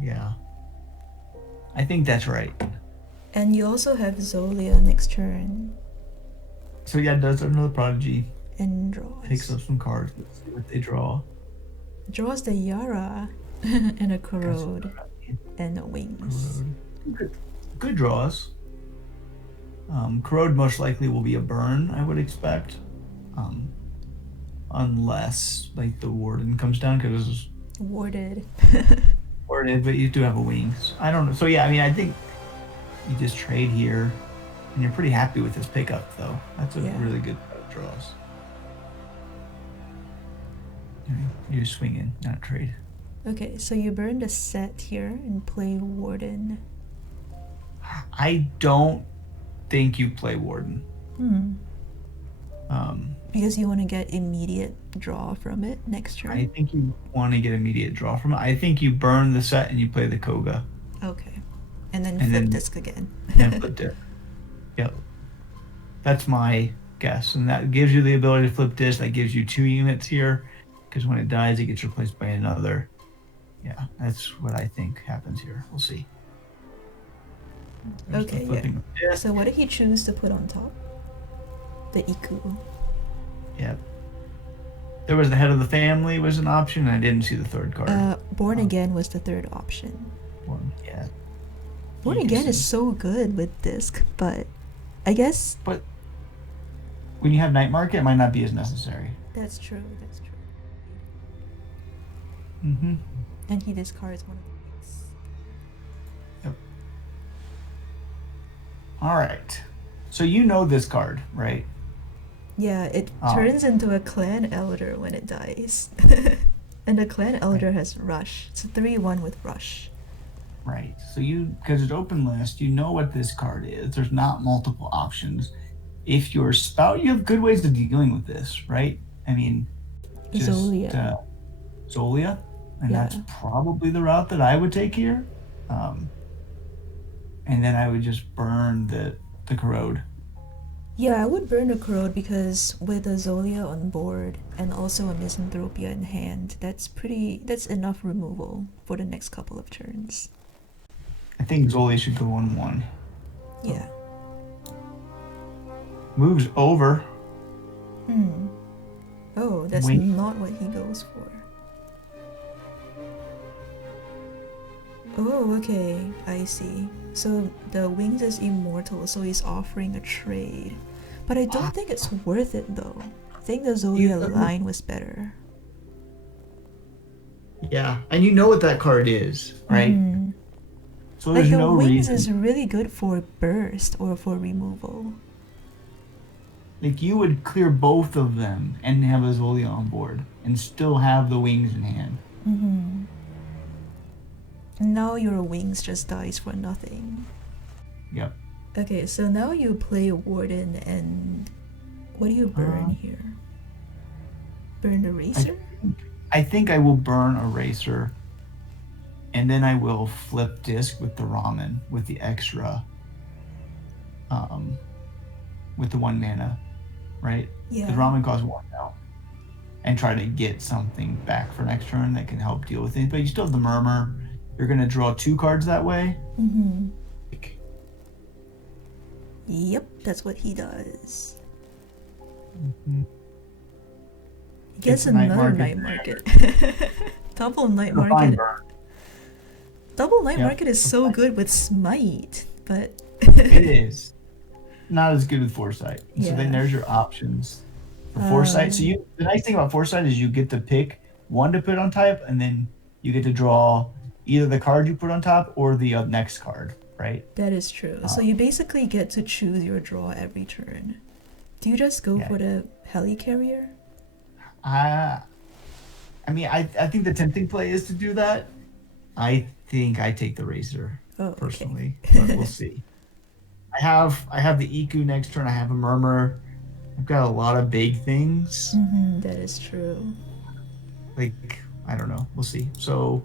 Yeah. I think that's right. And you also have Zolia next turn. So yeah, does another Prodigy. And draws. Picks up some cards. Let's see what they draw. Draws the Yara and a Corrode and a Wings. Good draws. Corrode most likely will be a burn, I would expect. Unless like the Warden comes down, because it's warded. Warded, but you do have a Wings. I don't know. So yeah, I mean, I think you just trade here, and you're pretty happy with this pickup, though. That's a really good set of draws. You just swing in, not trade. Okay, so you burn the set here and play Warden. I don't think you play Warden. Because you want to get immediate draw from it next turn? I think you want to get immediate draw from it. I think you burn the set and you play the Koga. Okay. And then flip disc again. And flip disc. Yep. That's my guess. And that gives you the ability to flip disc. That gives you 2 units here. Because when it dies, it gets replaced by another. Yeah, that's what I think happens here. We'll see. Okay, yeah. So what did he choose to put on top? The Iku. Yep. There was the head of the family was an option, and I didn't see the third card. Born Again was the third option. Yeah. Born Again is so good with disc, but I guess... But when you have Night Market, it might not be as necessary. That's true. Mm-hmm. And he discards one of the wings. Yep. All right. So you know this card, right? Yeah, it turns into a clan elder when it dies. And the clan elder has rush. It's a 3/1 with rush. Right. So because it's open list, you know what this card is. There's not multiple options. If you're spout, you have good ways of dealing with this, right? I mean, just Zolia. And that's probably the route that I would take here. And then I would just burn the Corrode. Yeah, I would burn the Corrode because with a Zolia on board and also a Misanthropia in hand, that's enough removal for the next couple of turns. I think Zoli should go on 1. Yeah. Moves over. Oh, that's Wait. not what he goes for. Oh, okay, I see. So the Wings is immortal, so he's offering a trade. But I don't think it's worth it though. I think the Zolia line was better. Yeah, and you know what that card is, right? So Like there's the no Wings reason. is really good for burst or for removal. Like you would clear both of them and have a Zolia on board and still have the Wings in hand. Now your Wings just dies for nothing. Yep. Okay, so now you play Warden and what do you burn here? Burn the Racer? I think I will burn Eraser, and then I will flip disc with the ramen with the extra, with the 1 mana, right? Yeah. Because ramen costs 1 now, and try to get something back for next turn that can help deal with it. But you still have the Murmur. You're gonna draw 2 cards that way. Yep, that's what he does. Mm-hmm. He gets It's a night another market. night market. Double night It's a fine market. burn. Double night Yep, market is it's so fine. good with Smite, but It is not as good with Foresight. So Yeah. then there's your options for Foresight. So the nice thing about Foresight is you get to pick 1 to put on top, and then you get to draw either the card you put on top or the next card, right? that is true. So you basically get to choose your draw every turn. Do you just go Yeah. for the Helicarrier? I mean, I think the tempting play is to do that. I think I take the Razor Oh, okay. personally, but we'll see. I have the Iku next turn. I have a Murmur. I've got a lot of big things. That is true. Like, I don't know. We'll see. So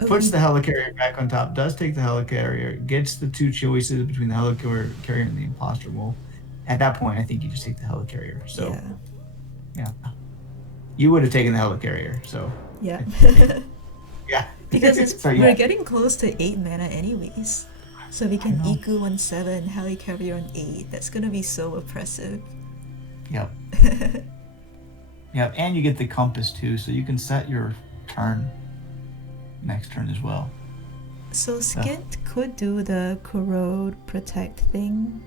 Oh, puts the Helicarrier back on top. Does take the Helicarrier. Gets the 2 choices between the Helicarrier and the Imposter. Well, at that point, I think you just take the Helicarrier. So yeah. You would have taken the Helicarrier. So yeah. yeah. Because So, yeah. we're getting close to 8 mana anyways. So we can I know. Iku on 7, Helicarrier on 8. That's gonna be so oppressive. Yep. Yep, and you get the compass too, so you can set your turn next turn as well. So Skint could do the Corrode Protect thing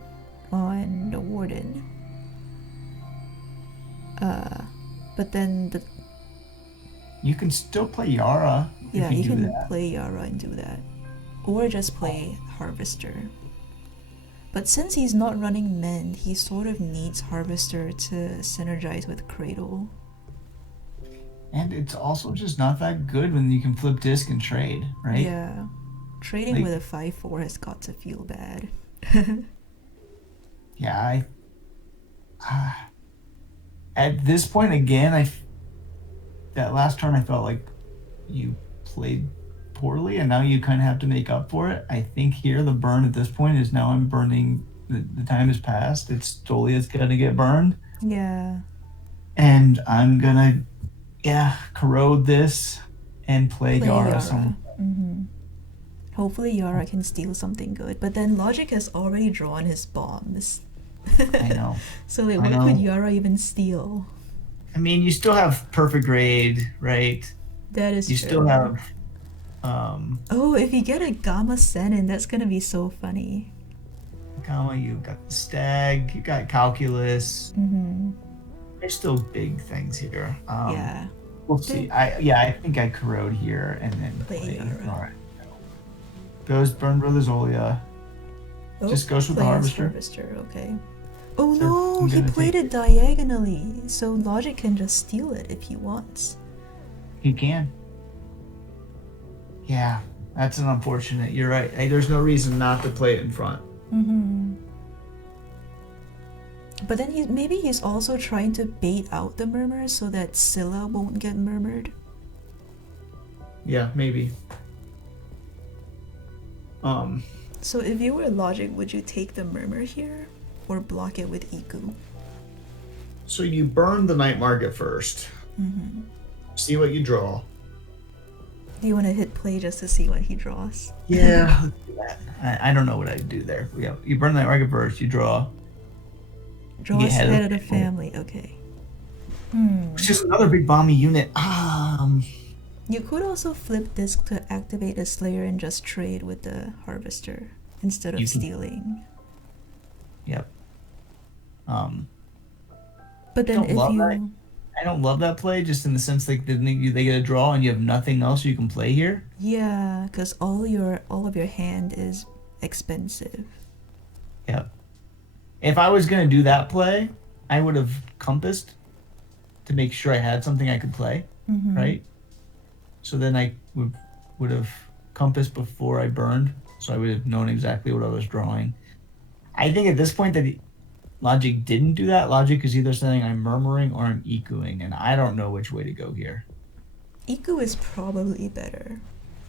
on the Warden. But then You can still play Yara if you you do can that. play Yara and do that. Or just play Harvester. But since he's not running Mend, he sort of needs Harvester to synergize with Cradle. And it's also just not that good when you can flip disc and trade, right? Yeah. Trading Like- with a 5/4 has got to feel bad. Yeah, at this point again, that last turn I felt like you played poorly, and now you kind of have to make up for it. I think here the burn at this point is now I'm burning. The time has passed. It's Dolia's gonna get burned, Yeah. and I'm gonna corrode this and play Yara. Yara. Hopefully Yara can steal something good. But then L0gick has already drawn his bombs. I know. So like, I what know. could Yara even steal? I mean, you still have perfect grade, right? That is You true. still have. Oh, if you get a Gamma Senin, that's gonna be so funny. Gamma, you got the Stag, you got Calculus. There's still big things here. Yeah. We'll see. I think I corrode here and then Play Yara. All right. Goes burn Brother Zolia. Oh, Just goes with the play as Harvester. Harvester, okay. Oh So no, I'm he gonna played take- it diagonally, so L0gick can just steal it if he wants. He can. Yeah, that's an unfortunate. You're right. Hey, there's no reason not to play it in front. But then maybe he's also trying to bait out the Murmur so that Scylla won't get murmured. Yeah, maybe. So if you were L0gick, would you take the Murmur here? or block it with Iku. So you burn the night market first. Mm-hmm. See what you draw. Do you want to hit play just to see what he draws? Yeah, let's do that. I don't know what I'd do there. Yeah, you burn the night market first. You draw. Draws head of the family. Okay. Which is another big bomby unit. You could also flip this to activate the Slayer and just trade with the Harvester instead of stealing. Yep. But then if you... I don't love that play, just in the sense like they get a draw and you have nothing else you can play here. Yeah, because all of your hand is expensive. Yep. If I was gonna do that play, I would have compassed to make sure I had something I could play, right? So then I would have compassed before I burned, so I would have known exactly what I was drawing. I think at this point that L0gick didn't do that. L0gick is either saying I'm murmuring or I'm Ikuing, and I don't know which way to go here. Iku is probably better,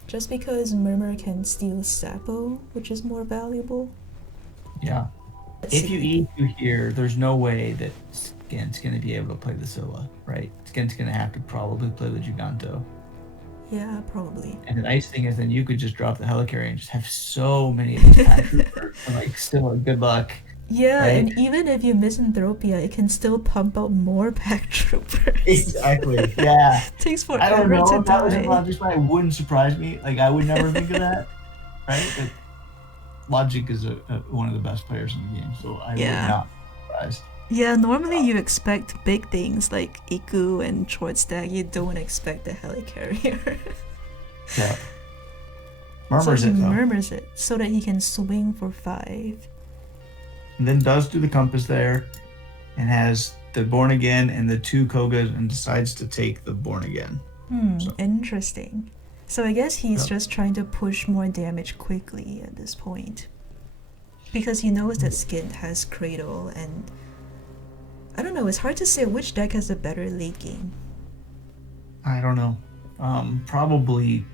just because Murmur can steal Sapo, which is more valuable. Yeah. If you Iku here, there's no way that Skint's going to be able to play the Scylla, right? Skint's going to have to probably play the Giganto. Yeah, probably. And the nice thing is then you could just drop the Helicarrier and just have so many of these pack troopers and like still good luck. Yeah, right? and even if you Misanthropia, it can still pump out more pack troopers. Exactly. Yeah. Takes forever I don't know to if that was die. L0gick's play. It wouldn't surprise me. Like I would never think of that. Right? But L0gick is one of the best players in the game, so I would not be surprised. Yeah, normally you expect big things like Iku and short stack. You don't expect the Helicarrier. Yeah. Murmurs it though. Murmurs it so that he can swing for 5. And then does do the compass there, and has the Born Again and the 2 Kogas, and decides to take the Born Again. So. Interesting. So I guess he's just trying to push more damage quickly at this point, because he knows that Skint has Cradle, and I don't know. It's hard to say which deck has a better late game. I don't know. Probably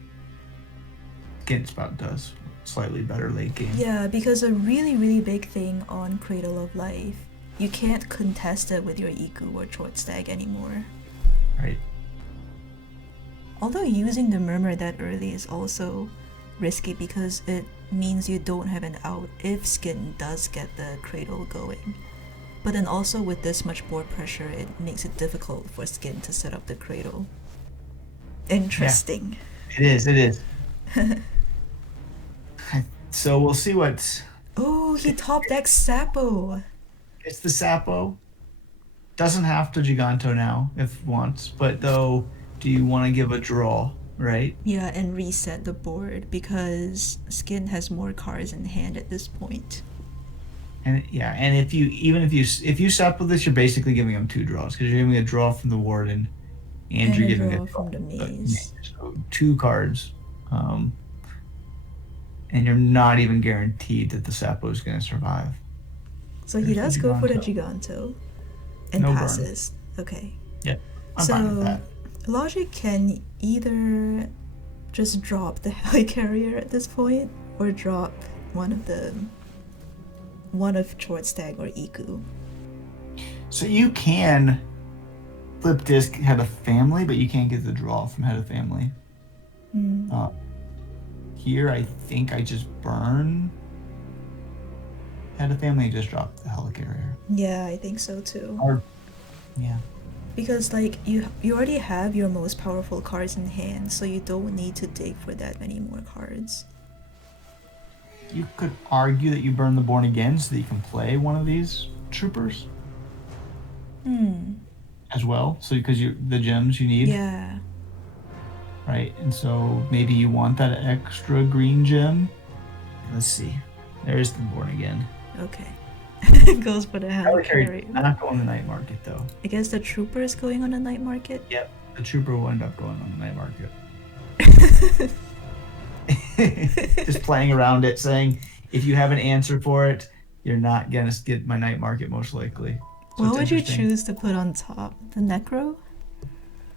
SkintSpout does. Slightly better late game. Yeah, because a really, really big thing on Cradle of Life, you can't contest it with your Iku or short stag anymore. Right. Although using the Murmur that early is also risky because it means you don't have an out if Skint does get the Cradle going. But then also with this much board pressure, it makes it difficult for Skint to set up the Cradle. Interesting. Yeah, it is. So we'll see what... Oh, he top decks Sapo! It's the Sapo. Doesn't have to Giganto now, if wants. But though, do you want to give a draw, right? Yeah, and reset the board because Skint has more cards in hand at this point. And if you Sapo this, you're basically giving him 2 draws because you're giving a draw from the Warden and you're giving a draw from the Maze. So 2 cards. And you're not even guaranteed that the Sapo is going to survive. So he does go for the Giganto and passes. Burn. Okay. Yeah, I'm fine with that. L0gick can either just drop the Helicarrier at this point or drop one of short stag or Iku. So you can flip disc Head of Family, but you can't get the draw from Head of Family. Here, I think I just burn Head of Family and just drop the Helicarrier. Yeah, I think so too. Yeah. Because like you already have your most powerful cards in hand, so you don't need to dig for that many more cards. You could argue that you burn the Born Again so that you can play one of these troopers. As well, so because the gems you need. Yeah. Right, and so maybe you want that extra green gem. Let's see. There's the Born Again. Okay. It goes for the Helicarrier. Not going on the night market though. I guess the trooper is going on the night market. Yep, the trooper will end up going on the night market. Just playing around it, saying if you have an answer for it, you're not gonna get my night market most likely. So what would you choose to put on top? The Necro?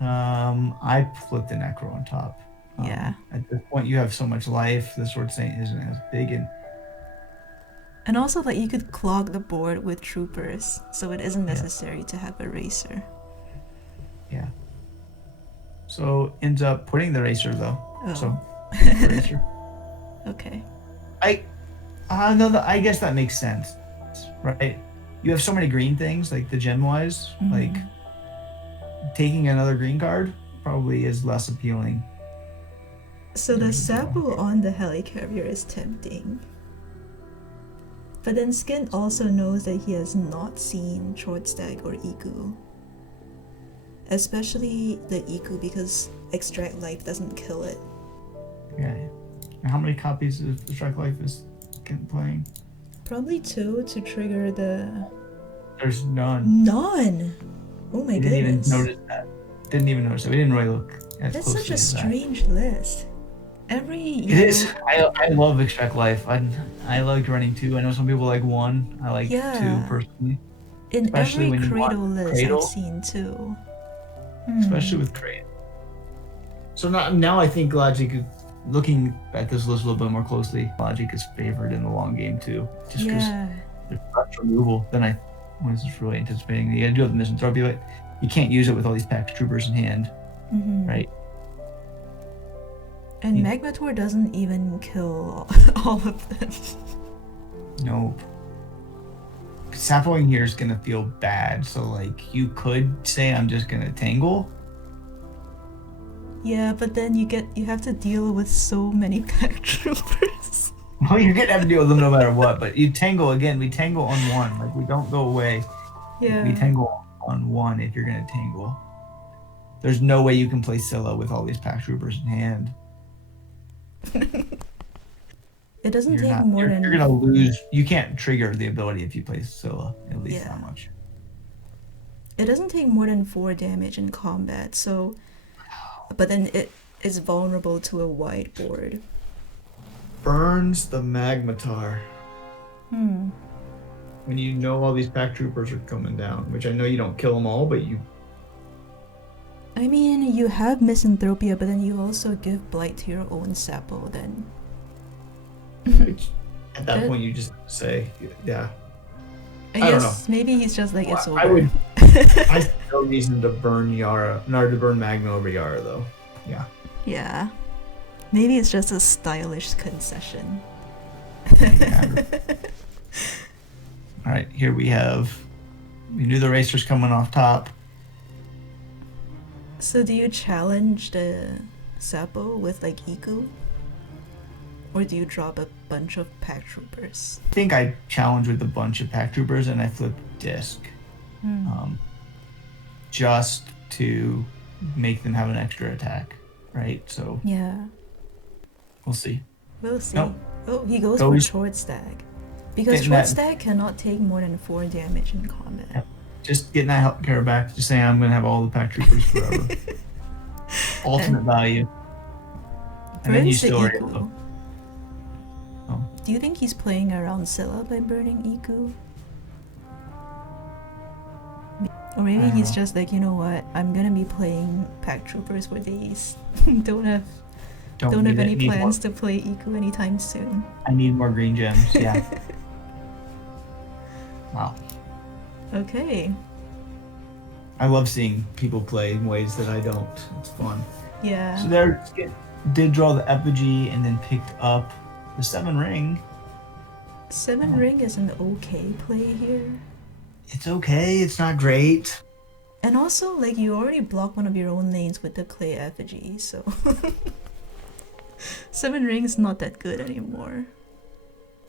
I flipped the Necro on top. Yeah. At this point, you have so much life. The Sword Saint isn't as big, and And also, like, you could clog the board with troopers, so it isn't necessary to have a racer. Yeah. So ends up putting the racer though. Oh. So the racer. Okay. I guess that makes sense, right? You have so many green things, like the gen-wise, like taking another green card probably is less appealing. So the Sapo on the helicarrier is tempting. But then Skint also knows that he has not seen Shortstag or Iku. Especially the Iku, because Extract Life doesn't kill it. Yeah. And how many copies of Extract Life is Skint playing? Probably 2 to trigger the... There's none. None! Oh my Didn't even goodness. notice that. Didn't even notice it. We didn't really look as That's closely such a as that. strange list. Every It is. I love Extract Life. I liked running 2. I know some people like 1. I like 2 personally. In Especially every when you Cradle want list Cradle. I've seen 2. Especially with Crane. So now I think L0gick, looking at this list a little bit more closely, L0gick is favored in the long game too. Just because there's less removal than I was really anticipating. You gotta do have the misanthropy, but you can't use it with all these pack troopers in hand, right? And Magmator doesn't even kill all of them. Nope. Sapoing here is gonna feel bad, so like you could say I'm just gonna tangle. Yeah, but then you have to deal with so many pack troopers. Well, you're gonna have to deal with them no matter what. But you tangle again. We tangle on 1. Like we don't go away. Yeah. We tangle on 1 if you're gonna tangle. There's no way you can play Scylla with all these pack troopers in hand. It doesn't take more than... You're gonna lose. You can't trigger the ability if you play Scylla, at least that much. It doesn't take more than 4 damage in combat, so... But then it is vulnerable to a wide board. Burns the Magmatar. When you know all these pack troopers are coming down, which I know you don't kill them all, but you... I mean, you have Misanthropia, but then you also give Blight to your own Sapo, then... At that point, you just say, yeah. I don't guess know. maybe he's just like, it's over. I see no reason to burn Yara, nor to burn Magma over Yara, though. Yeah. Yeah. Maybe it's just a stylish concession. Alright, here we knew the racer's coming off top. So do you challenge the Sapo with like Iku? Or do you drop a bunch of pack troopers? I think I challenge with a bunch of pack troopers and I flip disc. Just to make them have an extra attack, right? So yeah, we'll see. We'll see. Nope. Oh, he goes for Short Stag. Because Short Stag cannot take more than 4 damage in combat. Yep. Just getting that health care back. Just saying I'm going to have all the pack troopers forever. Ultimate value. And then you still are able to... Do you think he's playing around Scylla by burning Iku? Or maybe he's just like, you know what, I'm gonna be playing pack troopers for days. don't have any plans to play Iku anytime soon. I need more green gems, yeah. Wow. Okay. I love seeing people play in ways that I don't. It's fun. Yeah. So there did draw the effigy and then picked up the 7 ring. 7 ring is an okay play here. It's okay, it's not great. And also, like, you already blocked one of your own lanes with the clay effigy, so... 7 rings not that good anymore.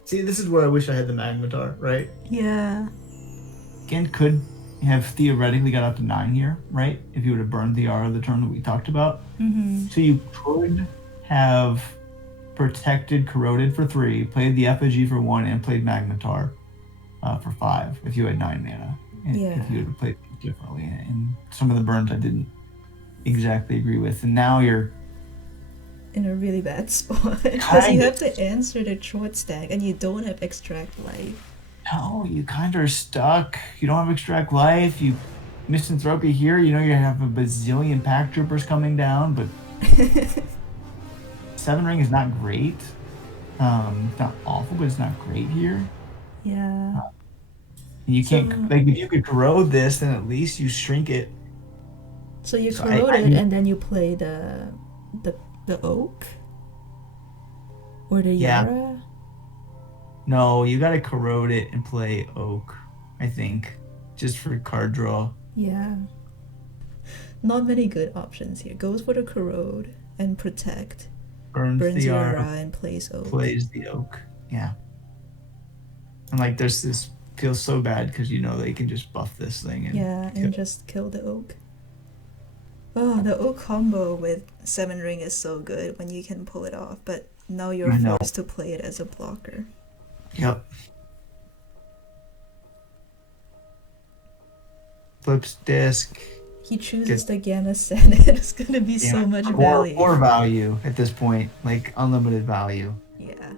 See, this is where I wish I had the Magmatar, right? Yeah. Again, could have theoretically got up to 9 here, right? If you would have burned the Yara the turn that we talked about. So you could have protected Corroded for 3, played the effigy for 1, and played Magmatar for 5 if you had 9 mana. If you would have played it differently. And some of the burns I didn't exactly agree with. And now you're in a really bad spot. Because you have to answer the Short Stag and you don't have Extract Life. No, you kind of are stuck. You don't have Extract Life. You Misanthropy here. You know you have a bazillion pack troopers coming down, but 7 ring is not great. It's not awful, but it's not great here. Yeah. You So- can't, like, if you could corrode this, then at least you shrink it. So you So corrode I it mean- and then you play the oak? Or the Yeah. Yara? No, you gotta corrode it and play oak, I think, just for card draw. Yeah. Not many good options here. Goes for the corrode and protect. Burns Burns the Yara Yara, and plays oak. plays the oak. Yeah. And like, there's this feels so bad because you know they can just buff this thing and Yeah, and just kill the oak. Oh, the oak combo with 7 ring is so good when you can pull it off, but now you're I know. forced to play it as a blocker. Yep. Flips disc. He chooses the Gamma Senate. It's gonna be so much value. More value at this point, like unlimited value. Yeah.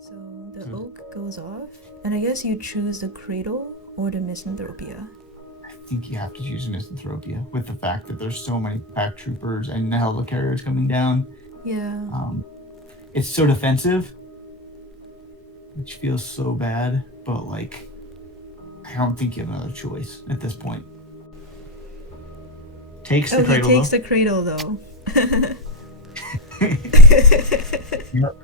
So the oak goes off, and I guess you choose the Cradle or the Misanthropia. I think you have to choose Misanthropia with the fact that there's so many pack troopers and the helicarriers coming down. Yeah. It's so defensive, which feels so bad, but like, I don't think you have another choice at this point. Takes the cradle. He takes the Cradle though. Yep.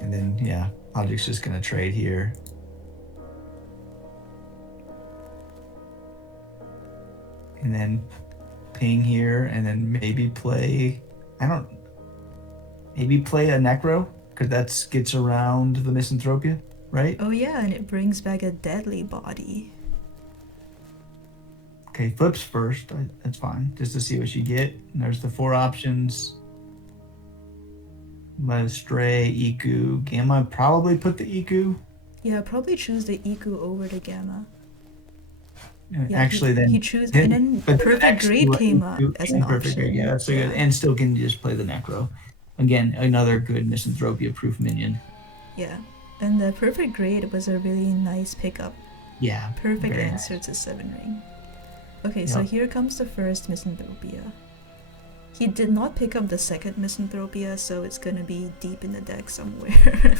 And then yeah, L0gick's just gonna trade here. And then ping here, and then maybe play. Maybe play a Necro, because that gets around the Misanthropia, right? Oh yeah, and it brings back a deadly body. Okay, flips first. That's fine, just to see what you get. And there's the 4 options. Let it stray, Iku, Gamma. Probably put the Iku. Yeah, probably choose the Iku over the Gamma. Yeah, Actually, then he chose, and then but the Perfect next Grade one, came up Iku as and an Perfect option. Grade, yeah, that's so good. And still can just play the Necro. Again, another good Misanthropia proof minion. Yeah, and the Perfect Grade was a really nice pickup. Yeah. Perfect very answer nice. to 7 ring. Okay, so Yep. here comes the first Misanthropia. He did not pick up the second Misanthropia, so it's gonna be deep in the deck somewhere.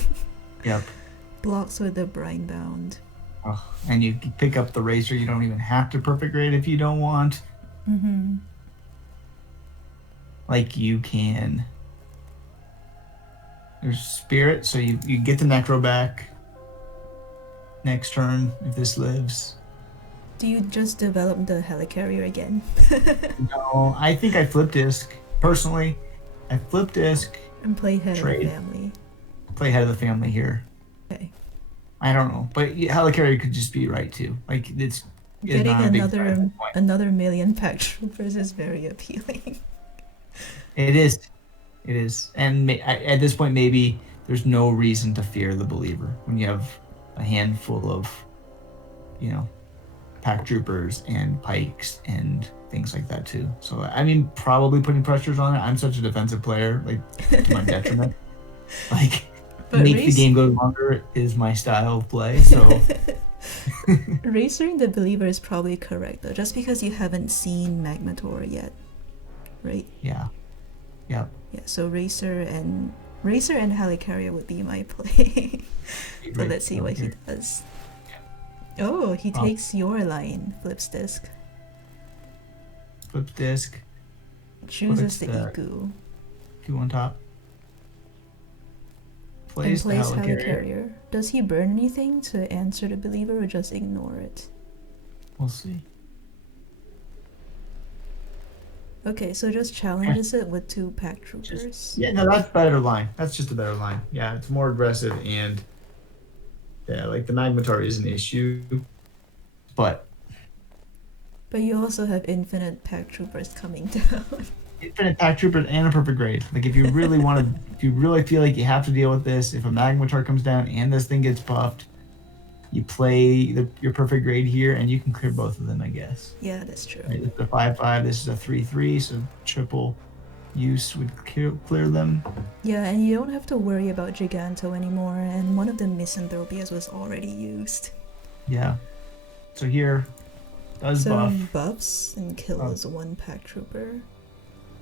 Yep. Blocks with the Brine Bound. Oh, and you can pick up the Racer. You don't even have to Perfect Grade if you don't want. Mm-hmm. Like you can. There's Spirit, so you get the Necro back next turn if this lives. Do you just develop the Helicarrier again? No, I think I flip disc. Personally, I flip disc, And play Head of Trade. the Family. play head of the family here. Okay. I don't know, but Helicarrier could just be right too. Like it's Getting not a big threat at this point. another million pack troopers is very appealing. It is, and at this point maybe there's no reason to fear the believer when you have a handful of, pack troopers and pikes and things like that too. So I mean, probably putting pressures on it. I'm such a defensive player, like to my detriment. Like But make the game go longer is my style of play. So Racering the Believer is probably correct though, just because you haven't seen Magmator yet, right? yeah. Yeah, so Racer and Helicarrier would be my play. So let's see what he does. Oh, he takes your line, flips disc, Flip disc, chooses the Puts the- Iku, 2 on top. and Plays the plays Helicarrier. Helicarrier. Does he burn anything to answer the Believer or just ignore it? We'll see. Okay, so just challenges it with 2 pack troopers. Yeah, no, that's better line. That's just a better line. Yeah, it's more aggressive and yeah, like the Magmatar is an issue, but But you also have infinite pack troopers coming down. infinite pack troopers and a perfect grade. Like if you really want to, if you really feel like you have to deal with this, if a Magmatar comes down and this thing gets buffed, you play your perfect grade here and you can clear both of them, I guess. Yeah, that's true. Right, this is a 5/5. This is a 3/3, so triple use would clear them. Yeah, and you don't have to worry about Giganto anymore, and one of the Misanthropias was already used. Yeah. So here, does So buff. buffs and kills 1 pack trooper.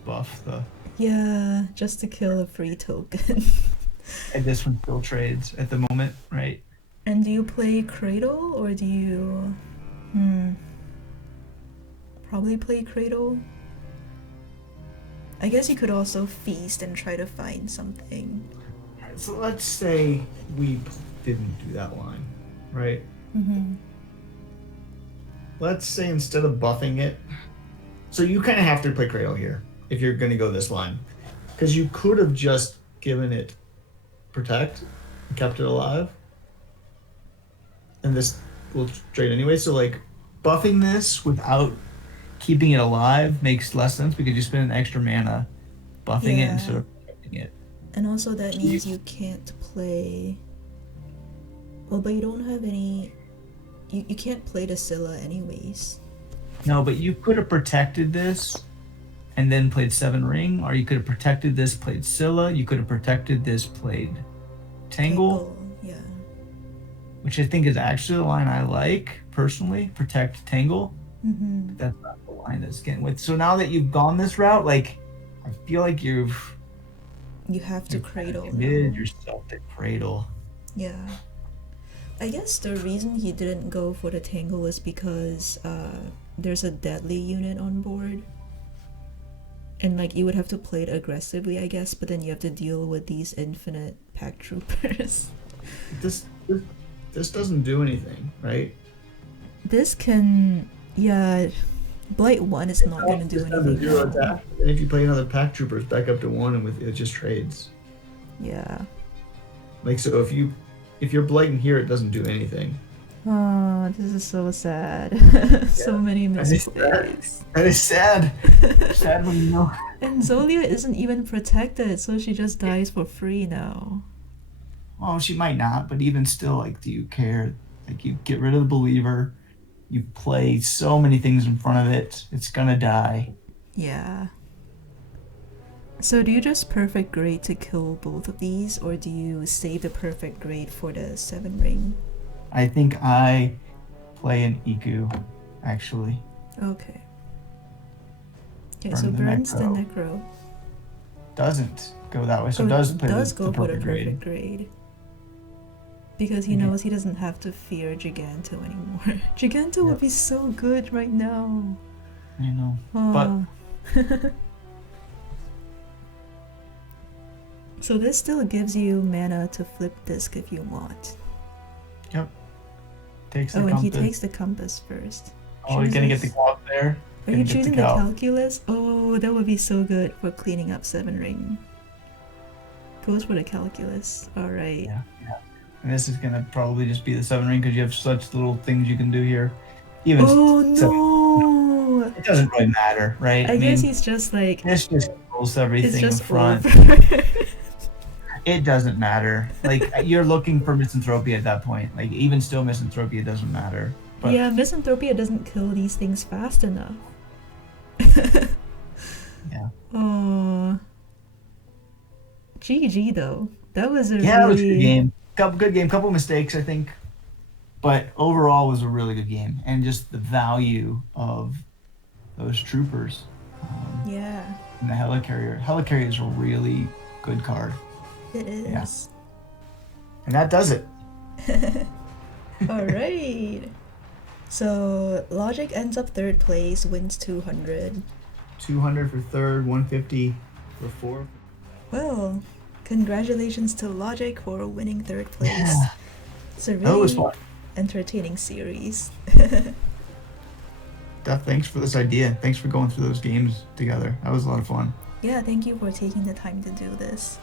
buff the. Yeah, just to kill a free token. And this one still trades at the moment, right? And do you play Cradle or do you... Probably play Cradle. I guess you could also feast and try to find something. So let's say we didn't do that line, right? Mm-hmm. Let's say instead of buffing it, so you kind of have to play Cradle here if you're going to go this line, because you could have just given it Protect and kept it alive, and this will trade anyway. So like buffing this without keeping it alive makes less sense because you spend an extra mana buffing it instead of protecting it. And also that means you can't play... Well, but you don't have any... You can't play the Scylla anyways. No, but you could have protected this and then played Seven Ring, or you could have protected this, played Scylla, you could have protected this, played Tangle, yeah. which I think is actually the line I like, personally, protect Tangle. Mm-hmm. But that's not the line that's getting with. So now that you've gone this route, like, I feel like you have to Cradle committed now. yourself to Cradle. Yeah. I guess the reason he didn't go for the Tangle was because there's a deadly unit on board. And like you would have to play it aggressively, I guess, but then you have to deal with these infinite pack troopers. This doesn't do anything, right? This can... Yeah... Blight 1 is not going to do anything. Zero attack, and if you play another pack troopers back up to 1 and with it just trades. Yeah. Like, so if you're blighting here, it doesn't do anything. Oh, this is so sad. So many misplays. That is sad. Sad when you know. And Zolia isn't even protected, so she just dies for free now. Well, she might not, but even still, like, do you care? Like, you get rid of the Believer, you play so many things in front of it, it's gonna die. Yeah. So do you just perfect grade to kill both of these, or do you save the perfect grade for the 7 ring? I think I play an Iku, actually. Okay. Okay, Burn so the burns the Necro. Necro. Doesn't go that way, so Oh, does play does the go for the perfect perfect grade. grade. Because he knows he doesn't have to fear Giganto anymore. Giganto would be so good right now. You know, but so this still gives you mana to flip disc if you want. Yep. Takes the and compass. he takes the compass first. Oh, you're gonna get the calc there. Are you choosing the calculus? Oh, that would be so good for cleaning up 7 ring. Goes for the calculus. Alright. Yeah. And this is gonna probably just be the 7 ring because you have such little things you can do here. Even no! It doesn't really matter, right? I guess he's just like... This just pulls everything it's just in front. It doesn't matter. Like, you're looking for Misanthropia at that point. Like, even still, Misanthropia doesn't matter. But yeah, Misanthropia doesn't kill these things fast enough. Yeah. Oh. GG though. That was a it was a good game. Good game. Couple mistakes, I think. But overall, was a really good game. And just the value of those troopers. Yeah. And the Helicarrier. Helicarrier is a really good card. It is. Yes. And that does it. Alright. So, L0gick ends up 3rd place, wins 200. 200 for 3rd, 150 for 4th. Well, congratulations to L0gick for winning 3rd place. Yeah. It's a That was really fun. entertaining series. Steph, thanks for this idea. Thanks for going through those games together. That was a lot of fun. Yeah, thank you for taking the time to do this.